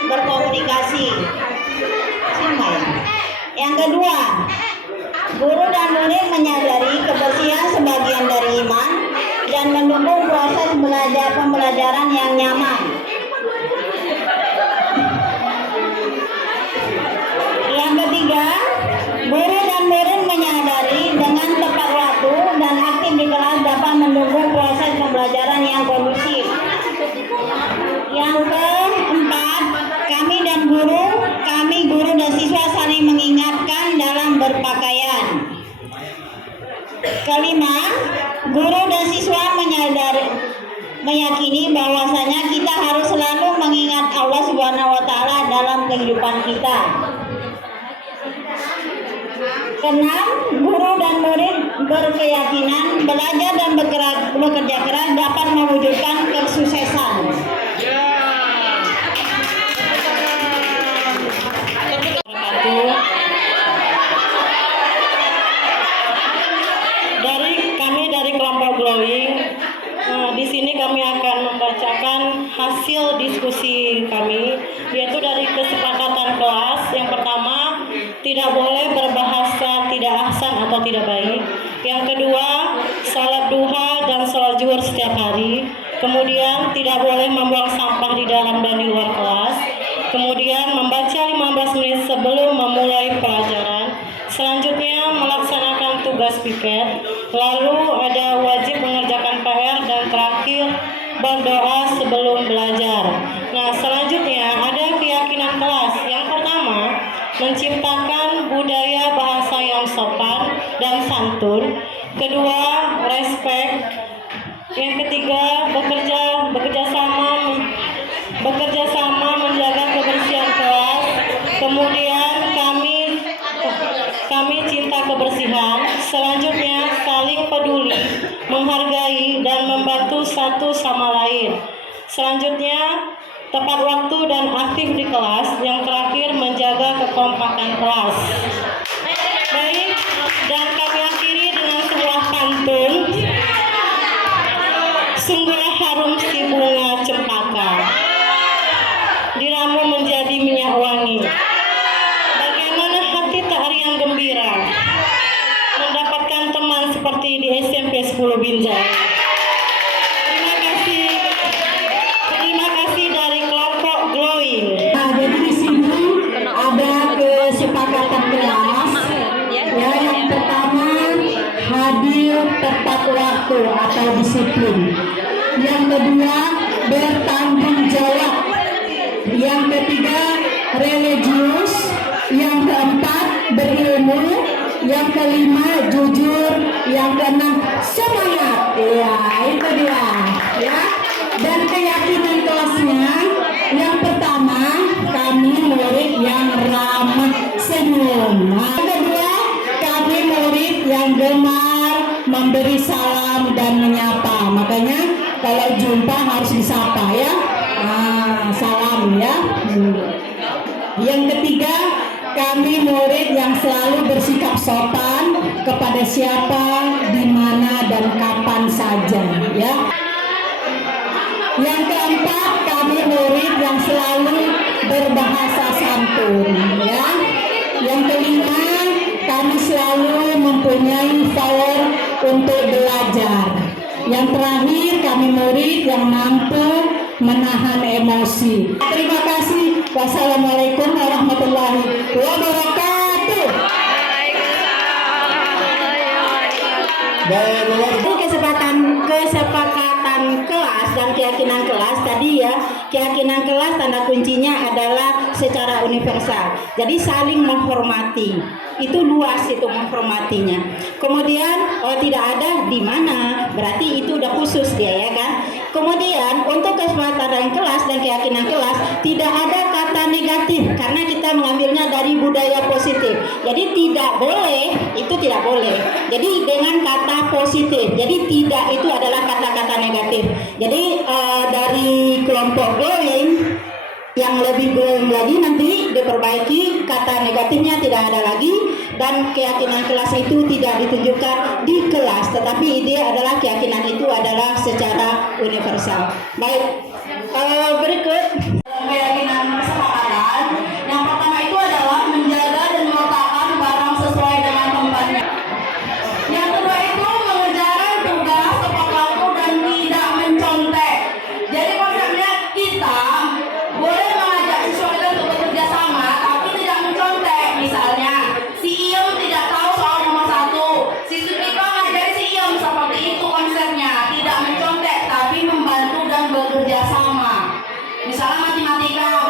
berkomunikasi. Sama ya. Yang kedua, guru dan murid menyadari kebersihan sebagian dari iman dan mendukung proses pembelajaran yang nyaman. Yang ketiga, guru dan murid menyadari dengan tepat waktu dan aktif di kelas dapat mendukung proses pembelajaran yang kondusif. Yang keempat, kami guru dan siswa saling mengingatkan dalam berpakaian. Kelima, guru dan siswa meyakini bahwasanya kita harus selalu mengingat Allah Subhanahu wa taala dalam kehidupan kita. Keenam, guru dan murid berkeyakinan belajar dan bekerja keras dapat mewujudkan kesuksesan. Dari kelompok Glowing, di sini kami akan membacakan hasil diskusi kami, yaitu dari kesepakatan kelas. Yang pertama, tidak boleh berbahasa tidak ahsan atau tidak baik. Yang kedua, salat duha dan salat zuhur setiap hari. Kemudian tidak boleh membuang sampah di dalam dan di luar kelas. Kemudian membaca 15 menit sebelum memulai pelajaran. Selanjutnya melaksanakan tugas piket. Lalu ada wajib mengerjakan PR dan terakhir berdoa sebelum belajar. Nah, selanjutnya ada keyakinan kelas. Yang pertama, menciptakan budaya bahasa yang sopan dan santun. Kedua, respect. Yang ketiga, bekerja sama menjaga kebersihan kelas. Kemudian kami cinta kebersihan. Selanjutnya, saling peduli, menghargai, dan membantu satu sama lain. Selanjutnya, tepat waktu dan aktif di kelas. Yang terakhir, menjaga kekompakan kelas. Baik, dan kami akhiri dengan sebuah pantun. Sungguhlah harum si bunga cempaka, diramu menjadi minyak wangi. Bagaimana hati tak riang gembira mendapatkan teman seperti di SMP 10 Binjai. Terima kasih dari kelompok Glowing. Nah, jadi di sini ada kesepakatan kelas. Ya, yang pertama hadir tepat waktu atau disiplin. Yang kedua bertanggung jawab. Yang ketiga religius. Yang keempat berilmu. Yang kelima jujur. Yang keenam semangat. Ya, itu dia. Ya. Dan keyakinan kelasnya, yang pertama kami murid yang ramah senyum. Yang kedua kami murid yang gemar memberi salam dan menyapa. Makanya kalau jumpa harus disapa ya. Salam ya. Yang ketiga kami murid yang selalu bersikap sopan kepada siapa, di mana dan kapan saja ya. Yang keempat, kami murid yang selalu berbahasa santun ya. Yang kelima, kami selalu mempunyai power untuk belajar. Yang terakhir, kami murid yang mampu menahan emosi. Terima kasih. Wassalamualaikum warahmatullahi wabarakatuh. Kesepakatan kelas dan keyakinan kelas tadi ya. Keyakinan kelas tanda kuncinya adalah secara universal. Jadi saling menghormati. Itu luas itu menghormatinya. Kemudian tidak ada di mana, berarti itu udah khusus dia ya kan. Kemudian untuk kesepakatan kelas dan keyakinan kelas tidak ada kata negatif karena kita mengambilnya dari budaya positif. Jadi tidak boleh, itu tidak boleh. Jadi dengan kata positif. Jadi tidak itu adalah kata-kata negatif. Jadi dari kelompok Glowing yang lebih glowing lagi nanti diperbaiki, kata negatifnya tidak ada lagi, dan keyakinan kelas itu tidak ditunjukkan di kelas, tetapi ide adalah keyakinan itu adalah secara universal. Baik, berikut keyakinan kesepakatan. Yang pertama itu adalah menjaga dan meletakkan barang sesuai dengan tempatnya. Yang kedua itu mengerjakan tugas tepat waktu dan tidak mencontek. Jadi konsepnya kita boleh mengajak siswa kita untuk bekerja sama, tapi tidak mencontek. Misalnya, si Iem tidak tahu soal nomor 1, si Sukito ngajari si Iem, seperti itu konsepnya. Tidak mencontek, tapi membantu dan bekerja sama. Misalnya matematika,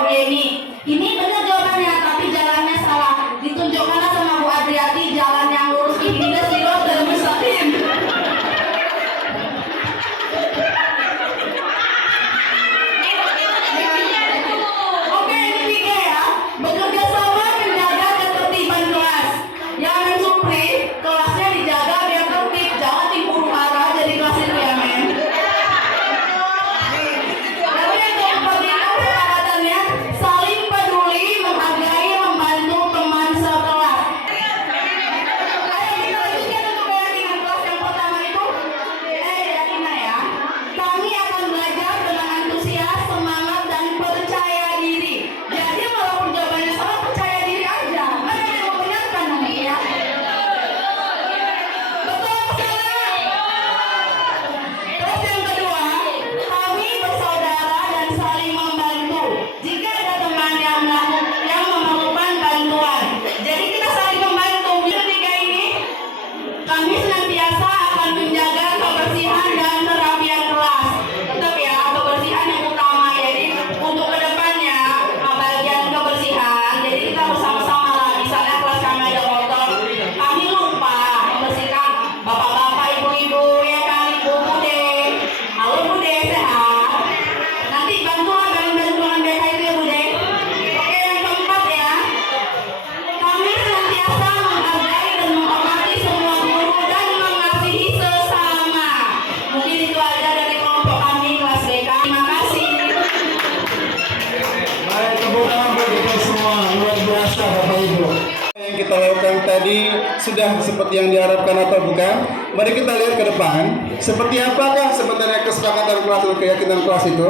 tadi sudah seperti yang diharapkan atau bukan? Mari kita lihat ke depan. Seperti apakah sebenarnya kesepakatan kelas dan keyakinan kelas itu?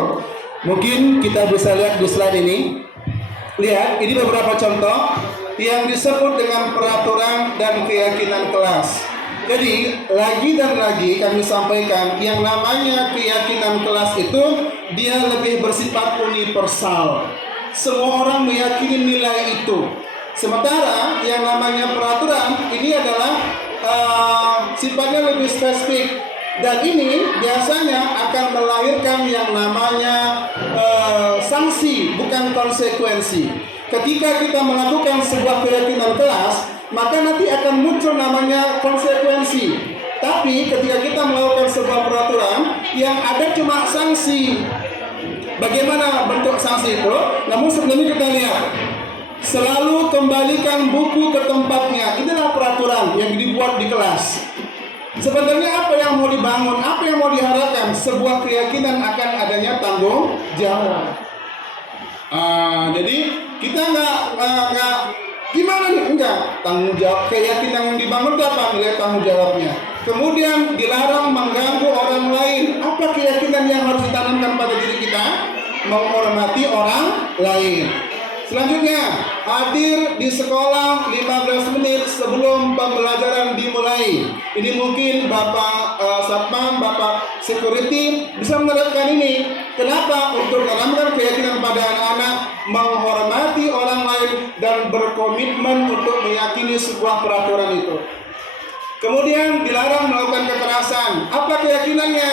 Mungkin kita bisa lihat di slide ini. Lihat, ini beberapa contoh yang disebut dengan peraturan dan keyakinan kelas. Jadi, lagi dan lagi kami sampaikan, yang namanya keyakinan kelas itu dia lebih bersifat universal. Semua orang meyakini nilai itu. Sementara yang namanya peraturan ini adalah sifatnya lebih spesifik, dan ini biasanya akan melahirkan yang namanya sanksi, bukan konsekuensi. Ketika kita melakukan sebuah keyakinan kelas, maka nanti akan muncul namanya konsekuensi. Tapi ketika kita melakukan sebuah peraturan, yang ada cuma sanksi. Bagaimana bentuk sanksi itu? Namun sebelumnya kita lihat, selalu kembalikan buku ke tempatnya. Inilah peraturan yang dibuat di kelas. Sebenarnya apa yang mau dibangun, apa yang mau diharapkan? Sebuah keyakinan akan adanya tanggung jawab. Jadi kita nggak gimana nih? Enggak, tanggung jawab. Keyakinan yang dibangun itu apa? Nilai tanggung jawabnya. Kemudian dilarang mengganggu orang lain. Apa keyakinan yang harus ditanamkan pada diri kita? Menghormati orang lain. Selanjutnya, hadir di sekolah 15 menit sebelum pembelajaran dimulai. Ini mungkin Bapak Satpam, Bapak Security bisa menerapkan ini. Kenapa? Untuk menanamkan keyakinan pada anak-anak, menghormati orang lain, dan berkomitmen untuk meyakini sebuah peraturan itu. Kemudian dilarang melakukan kekerasan. Apa keyakinannya?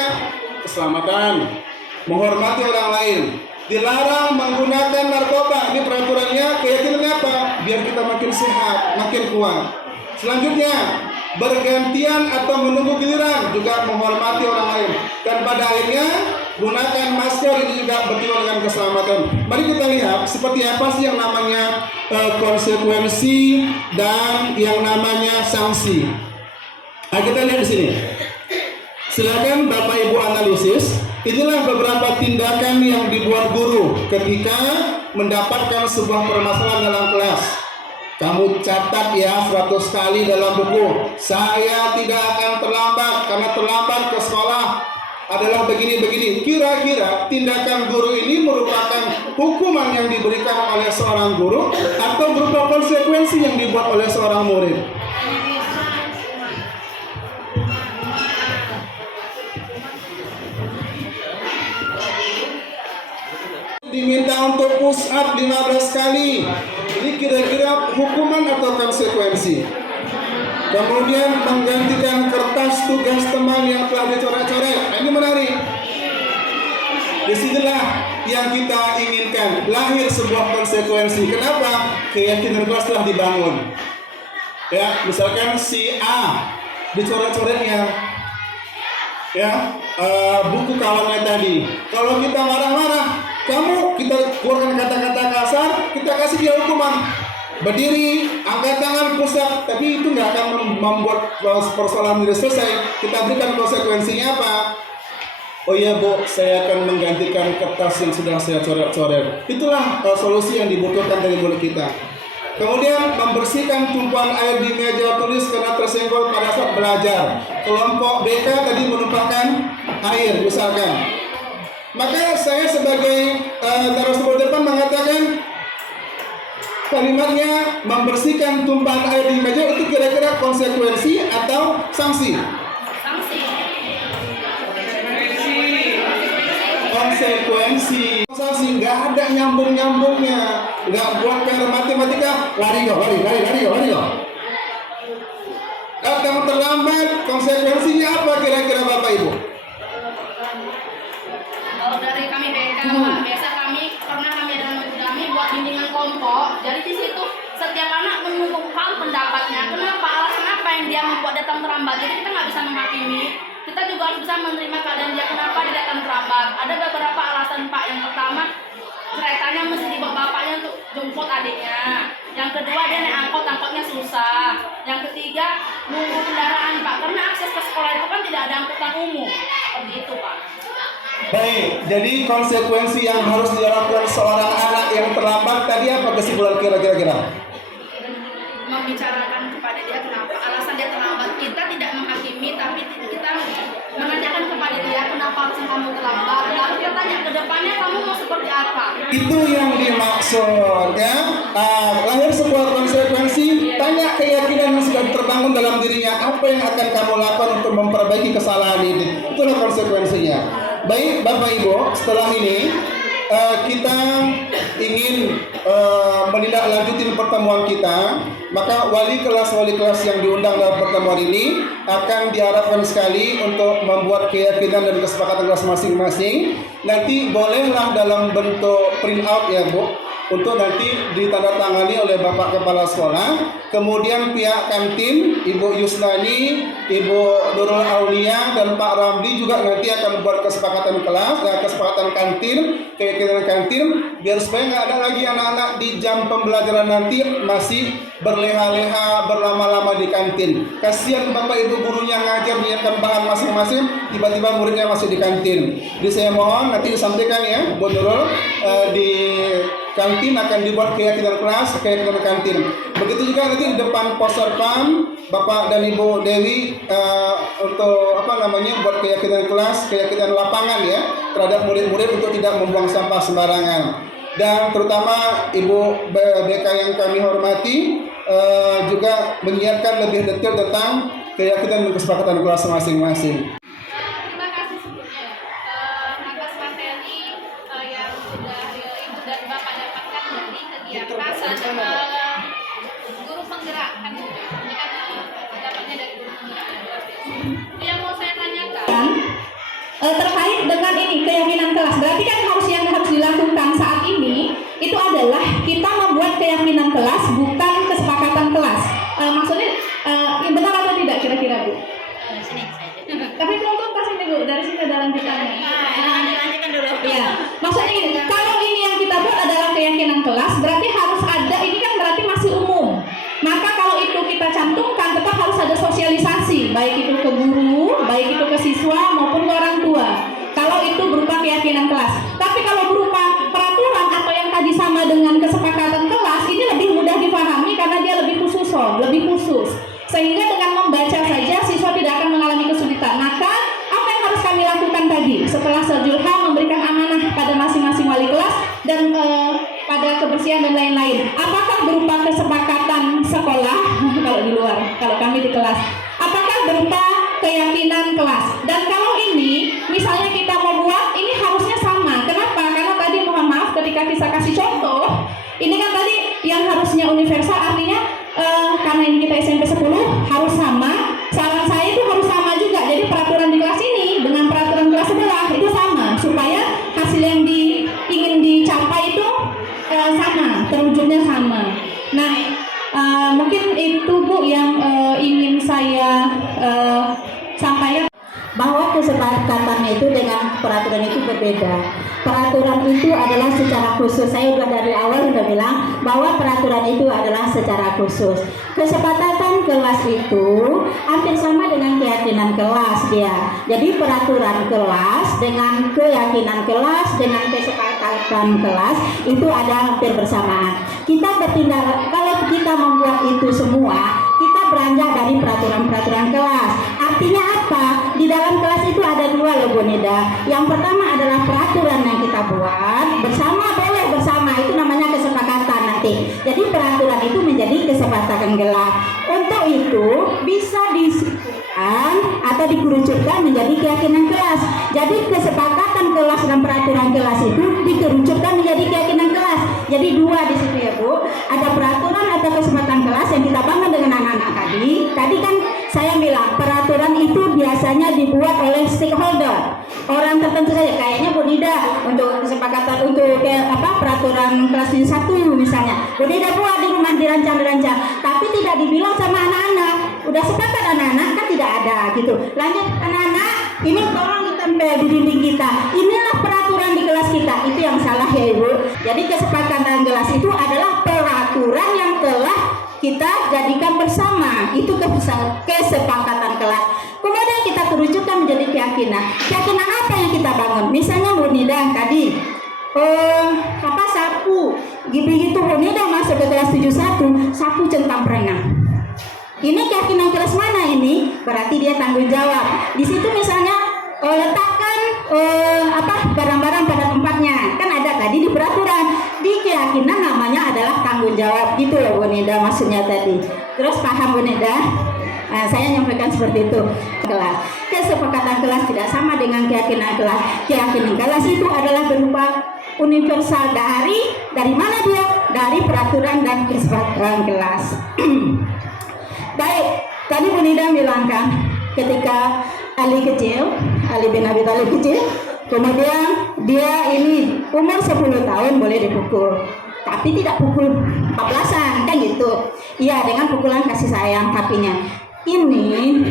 Keselamatan, menghormati orang lain. Dilarang menggunakan narkoba. Ini peraturannya, keyakinannya apa? Biar kita makin sehat, makin kuat. Selanjutnya, bergantian atau menunggu giliran, juga menghormati orang lain. Dan pada akhirnya, gunakan masker, ini juga berkaitan dengan keselamatan. Mari kita lihat seperti apa sih yang namanya konsekuensi dan yang namanya sanksi. Nah, kita lihat di sini. Silakan Bapak Ibu analisis. Inilah beberapa tindakan yang dibuat guru ketika mendapatkan sebuah permasalahan dalam kelas. Kamu catat ya 100 kali dalam buku. Saya tidak akan terlambat, karena terlambat ke sekolah adalah begini-begini. Kira-kira tindakan guru ini merupakan hukuman yang diberikan oleh seorang guru atau berupa konsekuensi yang dibuat oleh seorang murid? Diminta untuk push up 15 kali. Ini kira-kira hukuman atau konsekuensi? Kemudian menggantikan kertas tugas teman yang telah dicoret-coret. Ini menarik. Disinilah yang kita inginkan, lahir sebuah konsekuensi. Kenapa? Keyakinan kelas telah dibangun. Ya, misalkan si A dicoret-coretnya, ya, buku kawannya tadi. Kalau kita marah-marah, kita keluarkan kata-kata kasar, kita kasih dia hukuman. Berdiri, angkat tangan, push up. Tapi itu nggak akan membuat persoalan ini selesai. Kita berikan konsekuensinya apa? Oh iya Bu, saya akan menggantikan kertas yang sudah saya coret-coret. Itulah solusi yang dibutuhkan dari mulut kita. Kemudian membersihkan tumpuan air di meja tulis karena tersenggol pada saat belajar. Kelompok BK tadi menumpahkan air misalkan. Maka saya sebagai narasumber depan mengatakan kalimatnya membersihkan tumpahan air di meja itu kira-kira konsekuensi atau sanksi? Konsekuensi. Sanksi nggak ada nyambung-nyambungnya, nggak buat PR matematika lari kok. Datang terlambat, konsekuensinya apa kira-kira Bapak Ibu? Kalau dari kami BK, Pak, biasa kami buat bimbingan kelompok. Jadi di situ setiap anak menunjukkan pendapatnya. Kenapa? Alasan apa yang dia membuat datang terlambat? Jadi kita nggak bisa menghakimi. Kita juga harus bisa menerima keadaan dia kenapa dia datang terlambat. Ada beberapa alasan Pak. Yang pertama, keretanya mesti dibawa bapaknya untuk jemput adiknya. Yang kedua, dia naik angkot, angkotnya susah. Yang ketiga, nunggu kendaraan Pak. Karena akses ke sekolah itu kan tidak ada angkutan umum. Seperti itu Pak. Baik, jadi konsekuensi yang harus dilakukan seorang anak yang terlambat tadi apa kesimpulan kira-kira? Membicarakan kepada dia kedepannya kamu mau seperti apa? Itu yang dimaksud ya. Lahir sebuah konsekuensi. Tanya keyakinan yang sudah terbangun dalam dirinya, apa yang akan kamu lakukan untuk memperbaiki kesalahan ini. Itulah konsekuensinya. Baik Bapak Ibu, setelah ini kita ingin menindaklanjuti pertemuan kita, maka wali kelas yang diundang dalam pertemuan ini akan diharapkan sekali untuk membuat keyakinan dan kesepakatan kelas masing-masing. Nanti bolehlah dalam bentuk print out ya Bu, untuk nanti ditandatangani oleh Bapak Kepala Sekolah. Kemudian pihak kantin, Ibu Yusnani, Ibu Nurul Aulia, dan Pak Ramli juga nanti akan membuat kesepakatan kelas dan kesepakatan kantin, keyakinan kantin, biar supaya nggak ada lagi anak-anak di jam pembelajaran nanti masih berleha-leha berlama-lama di kantin. Kasihan Bapak Ibu gurunya ngajar menyiapkan bahan masing-masing, tiba-tiba muridnya masih di kantin. Jadi saya mohon nanti disampaikan ya Bu Nurul, di kantin akan dibuat keyakinan kelas, keyakinan kantin. Begitu juga nanti di depan poster PAM, Bapak dan Ibu Dewi untuk buat keyakinan kelas, keyakinan lapangan ya terhadap murid-murid untuk tidak membuang sampah sembarangan. Dan terutama Ibu BK yang kami hormati juga menyiapkan lebih detail tentang keyakinan dan kesepakatan kelas masing-masing. Terima kasih sebelumnya atas materi yang sudah Ibu dan Bapak dapatkan dari kegiatan guru penggerak kan ini kan dapatnya dari guru penggerak. Yang mau saya tanyakan terkait dengan ini keyakinan kelas, berarti kan yang harus dilakukan saat ini itu adalah kita membuat keyakinan kelas, bukan kesepakatan kelas. Maksudnya benar atau tidak kira-kira Bu? Sini saja. Tapi penonton kasih nih Bu, dari sini ada lanjutannya. Lanjutkan dulu. Ya, maksudnya ini, kalau ini yang kita buat adalah keyakinan kelas, berarti harus ada, ini kan berarti masih umum. Maka kalau itu kita cantumkan, tetap harus ada sosialisasi, baik itu ke guru, baik itu ke siswa maupun ke orang tua. Kalau itu berupa keyakinan kelas. Tapi kalau berupa peraturan atau yang tadi sama dengan kesepakatan kelas, ini lebih mudah dipahami karena dia lebih khusus. Sehingga dengan membaca saja siswa tidak akan mengalami kesulitan. Maka apa yang harus kami lakukan tadi? Setelah Zulha memberikan amanah pada masing-masing wali kelas dan pada kebersihan dan lain-lain. Apakah berupa kesepakatan sekolah kalau di luar, kalau kami di kelas? Apakah berupa keyakinan kelas? Dan kalau ini misalnya kita mau buat, ini harusnya sama. Kenapa? Karena tadi mohon maaf ketika kita kasih contoh, ini kan tadi yang harusnya universal, artinya karena ini kita SMP 10 harus sama. Saran saya itu harus sama juga. Jadi peraturan di kelas ini dengan peraturan kelas sebelah itu sama, supaya hasil yang ingin dicapai itu sama, terwujudnya sama. Nah, mungkin itu Bu yang ingin saya sampaikan. Bahwa kesepakatan itu dengan peraturan itu berbeda. Peraturan itu adalah secara khusus. Saya sudah dari awal sudah bilang bahwa peraturan itu adalah secara khusus. Kesepakatan kelas itu hampir sama dengan keyakinan kelas dia. Jadi peraturan kelas dengan keyakinan kelas dengan kesepakatan kelas itu ada hampir bersamaan. Kita bertindak, kalau kita membuat itu semua, kita beranjak dari peraturan-peraturan kelas. Artinya apa? Di dalam kelas itu ada dua loh Bu Nida. Yang pertama adalah peraturan yang kita buat bersama, boleh bersama, itu namanya kesepakatan nanti. Jadi peraturan itu menjadi kesepakatan kelas. Untuk itu bisa disebutkan atau dikerucutkan menjadi keyakinan kelas. Jadi kesepakatan kelas dan peraturan kelas itu dikerucutkan menjadi keyakinan kelas. Jadi dua di situ ya Bu. Ada peraturan atau kesepakatan kelas yang kita bangun dengan anak-anak tadi. Tadi kan saya bilang peraturan itu biasanya dibuat oleh stakeholder, orang tertentu saja. Kayaknya Bu Nida untuk kesepakatan untuk peraturan kelas 1 misalnya, Bu Nida buat di rumah dirancang, tapi tidak dibilang sama anak-anak. Udah sepakat anak-anak kan tidak ada gitu. Lanjut anak-anak, ini tolong ditempel di dinding kita. Inilah peraturan di kelas kita. Itu yang salah ya Ibu. Jadi kesepakatan kelas itu adalah peraturan yang telah kita jadikan bersama, itu kesepakatan kelas. Kemudian kita kerucutkan menjadi keyakinan. Keyakinan apa yang kita bangun? Misalnya Bu Nida tadi, sapu. Begitu Bu Nida masuk ke kelas 71, sapu centang berenang. Ini keyakinan kelas mana ini? Berarti dia tanggung jawab. Di situ misalnya letakkan barang-barang pada tempat tempatnya. Kan ada tadi di peraturan, di keyakinan namanya adalah tanggung jawab gitu loh Bu Nida maksudnya tadi. Terus paham Bu Nida? Nah, saya nyampaikan seperti itu. Kelas kesepakatan kelas tidak sama dengan keyakinan kelas. Keyakinan kelas itu adalah berupa universal dari mana dia? Dari peraturan dan kesepakatan kelas. Baik, tadi Bu Nida bilangkan ketika Ali bin Abi Thalib kecil, kemudian dia ini umur 10 tahun boleh dipukul, tapi tidak pukul 14-an kan gitu. Iya, dengan pukulan kasih sayang tapinya. Ini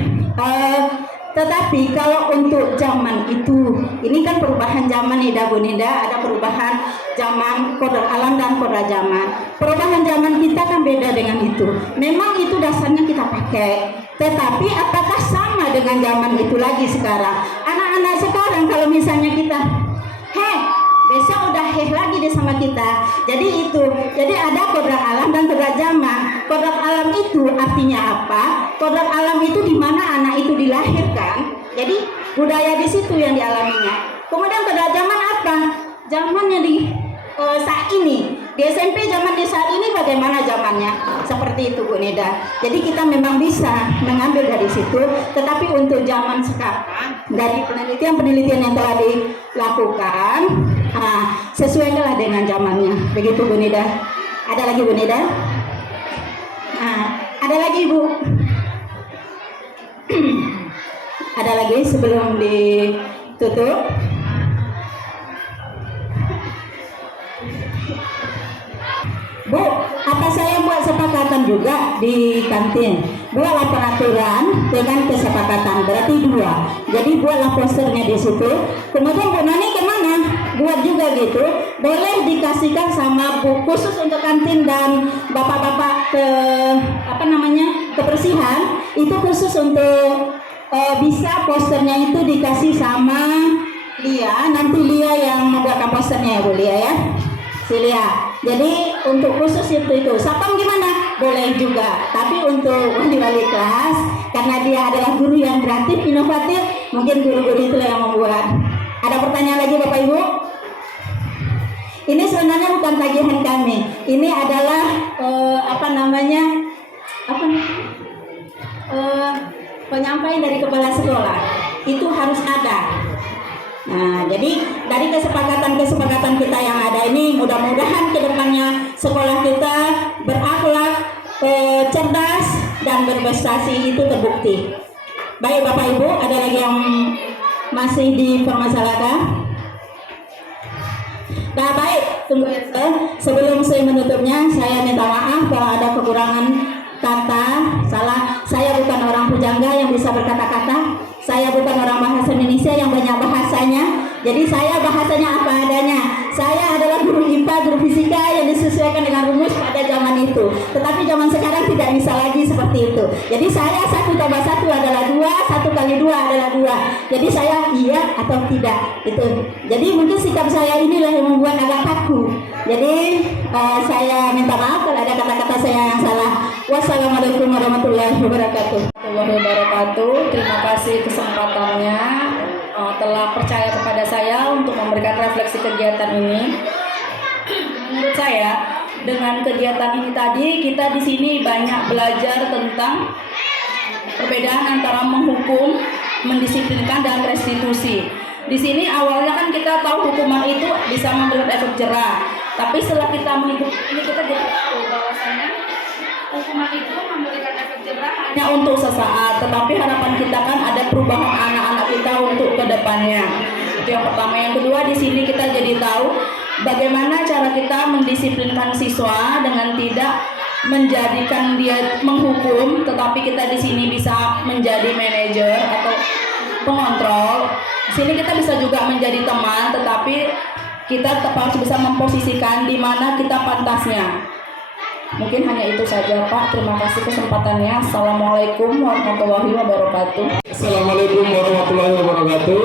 tetapi kalau untuk zaman itu, ini kan perubahan zaman nih Bu Nida, ada perubahan zaman kodrat alam dan kodrat zaman. Perubahan zaman kita kan beda dengan itu. Memang itu dasarnya kita pakai, tetapi apakah sama dengan zaman itu lagi sekarang? Anak-anak sekarang kalau misalnya kita, besok udah lagi deh sama kita. Jadi itu, jadi ada kodrat alam dan kodrat zaman. Kodrat alam itu artinya apa? Kodrat alam itu di mana anak itu dilahirkan. Jadi budaya di situ yang dialaminya. Kemudian kodrat zaman apa? Zamannya di saat ini. Di SMP zaman di saat ini bagaimana zamannya? Seperti itu Bu Nida. Jadi kita memang bisa mengambil dari situ, tetapi untuk zaman sekarang dari penelitian yang telah dilakukan, sesuaikanlah dengan zamannya. Begitu Bu Nida. Ada lagi Bu Nida? Ada lagi Bu? Ada lagi sebelum ditutup? Bu, apa saya buat sepakatan juga di kantin? Buatlah peraturan dengan kesepakatan, berarti 2. Jadi buatlah posternya di situ. Kemudian Bu Nani kemana? Buat juga gitu. Boleh dikasihkan sama Bu khusus untuk kantin dan bapak-bapak kebersihan. Itu khusus untuk bisa posternya itu dikasih sama Lia. Nanti Lia yang membuatkan posternya ya Bu Lia ya. Lia. Jadi untuk khusus itu Sapam gimana? Boleh juga. Tapi untuk wali-wali kelas, karena dia adalah guru yang kreatif, inovatif, mungkin guru-guru itu yang membuat. Ada pertanyaan lagi Bapak Ibu? Ini sebenarnya bukan tagihan kami. Ini adalah penyampaian dari kepala sekolah. Itu harus ada. Nah, jadi dari kesepakatan kita yang ada ini, mudah-mudahan kedepannya sekolah kita berakhlak, cerdas dan berprestasi itu terbukti. Baik Bapak Ibu, ada lagi yang masih dipermasalahkan? Nah baik, tunggu sebelum saya menutupnya, saya minta maaf kalau ada kekurangan kata, salah. Saya bukan orang pujangga yang bisa berkata-kata. Saya bukan orang bahasa Indonesia yang banyak bahasanya. Jadi saya bahasanya apa adanya. Saya adalah guru IPA, guru fisika yang disesuaikan dengan rumus pada zaman itu. Tetapi zaman sekarang tidak bisa lagi seperti itu. Jadi saya 1 tambah 1 adalah 2, 1 kali 2 adalah 2. Jadi saya iya atau tidak itu. Jadi mungkin sikap saya inilah yang membuat agak kaku. Jadi saya minta maaf kalau ada kata-kata saya yang salah. Wassalamualaikum warahmatullahi wabarakatuh. Terima kasih kesempatannya telah percaya kepada saya untuk memberikan refleksi kegiatan ini. Menurut saya dengan kegiatan ini tadi kita di sini banyak belajar tentang perbedaan antara menghukum, mendisiplinkan dan restitusi. Di sini awalnya kan kita tahu hukuman itu bisa memberikan efek jerah, tapi setelah kita mengikuti ini kita jadi tahu bahwasanya hukuman itu memberikan efek jerah hanya untuk sesaat, tetapi harapan kita kan ada perubahan anak-anak kita untuk kedepannya. Itu yang pertama. Yang kedua, di sini kita jadi tahu bagaimana cara kita mendisiplinkan siswa dengan tidak menjadikan dia menghukum, tetapi kita di sini bisa menjadi manajer atau pengontrol. Di sini kita bisa juga menjadi teman, tetapi kita tetap harus bisa memposisikan di mana kita pantasnya. Mungkin hanya itu saja Pak. Terima kasih kesempatannya. Assalamualaikum warahmatullahi wabarakatuh. Assalamualaikum warahmatullahi wabarakatuh.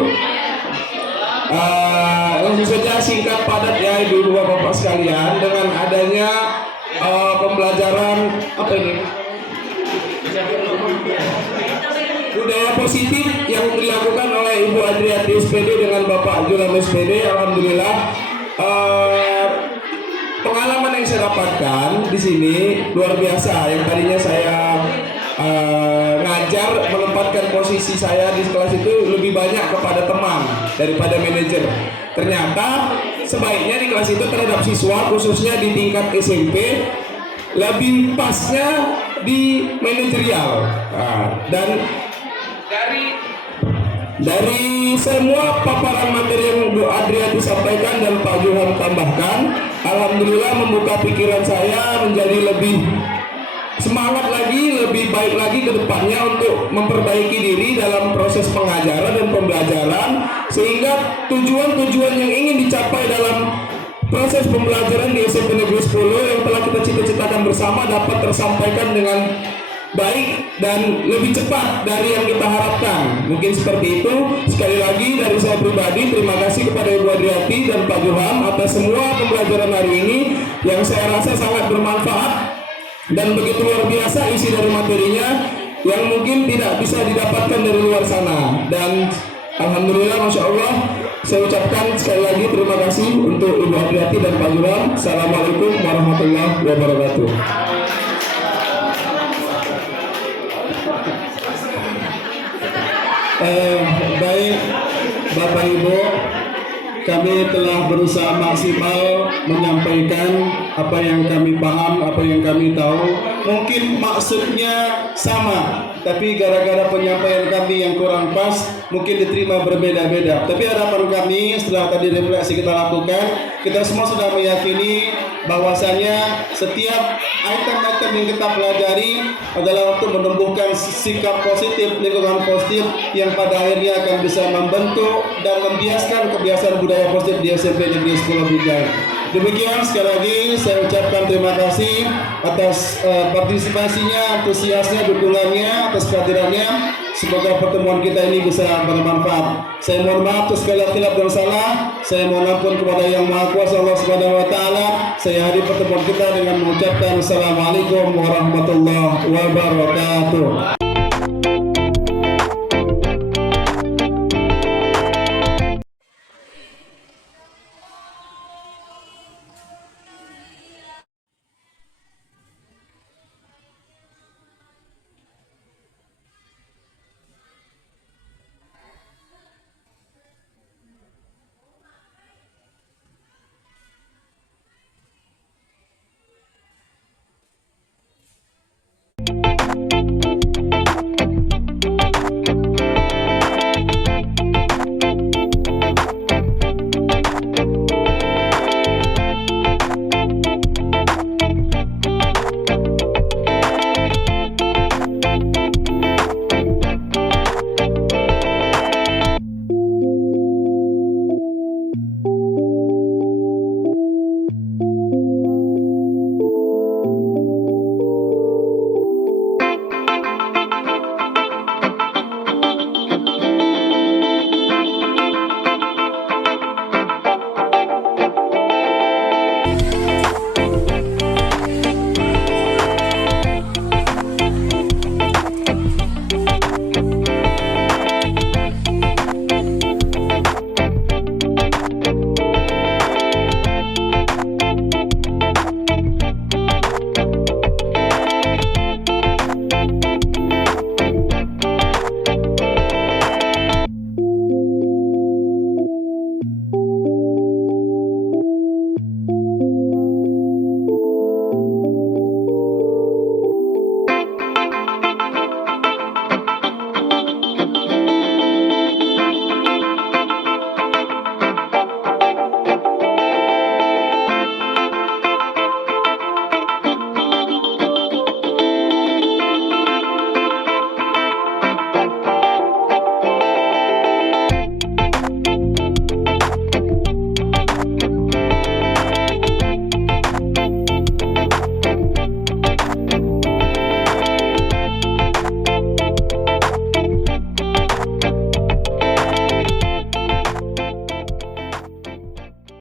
Langsung saja singkat padat ya ibu bapak sekalian, dengan adanya pembelajaran apa ini? Budaya positif yang dilakukan oleh Ibu Adriati SPD dengan Bapak Julam SPD. Alhamdulillah pengalaman yang saya dapatkan di sini luar biasa. Yang tadinya saya ngajar, menempatkan posisi saya di kelas itu lebih banyak kepada teman daripada manajer. Ternyata sebaiknya di kelas itu terhadap siswa, khususnya di tingkat SMP, lebih pasnya di manajerial. Dan dari semua paparan materi yang Bu Adriati sampaikan dan Pak Johan tambahkan, alhamdulillah membuka pikiran saya menjadi lebih semangat lagi, lebih baik lagi ke depannya untuk memperbaiki diri dalam proses pengajaran dan pembelajaran, sehingga tujuan-tujuan yang ingin dicapai dalam proses pembelajaran di SMP Negeri 10 yang telah kita cita-citakan bersama dapat tersampaikan dengan baik dan lebih cepat dari yang kita harapkan. Mungkin seperti itu. Sekali lagi dari saya pribadi, terima kasih kepada Ibu Adriati dan Pak Johan atas semua pembelajaran hari ini yang saya rasa sangat bermanfaat dan begitu luar biasa isi dari materinya yang mungkin tidak bisa didapatkan dari luar sana. Dan alhamdulillah, masya Allah, saya ucapkan sekali lagi terima kasih untuk Ibu Adriati dan Pak Johan. Assalamualaikum warahmatullahi wabarakatuh. Baik Bapak Ibu, kami telah berusaha maksimal menyampaikan apa yang kami paham, apa yang kami tahu. Mungkin maksudnya sama, tapi gara-gara penyampaian kami yang kurang pas, mungkin diterima berbeda-beda. Tapi harapan kami setelah tadi refleksi kita lakukan, kita semua sudah meyakini bahwasanya setiap item-item yang kita pelajari adalah untuk menumbuhkan sikap positif, lingkungan positif yang pada akhirnya akan bisa membentuk dan membiaskan kebiasaan budaya positif di SMP Negeri 10 Binjai. Demikian, sekali lagi saya ucapkan terima kasih atas partisipasinya, antusiasnya, dukungannya, atas kehadirannya. Semoga pertemuan kita ini bisa bermanfaat. Saya mohon maaf atas segala khilaf dan salah. Saya mohon ampun kepada Yang Maha Kuasa Allah Subhanahu wa taala. Saya hadir pertemuan kita dengan mengucapkan assalamualaikum warahmatullahi wabarakatuh.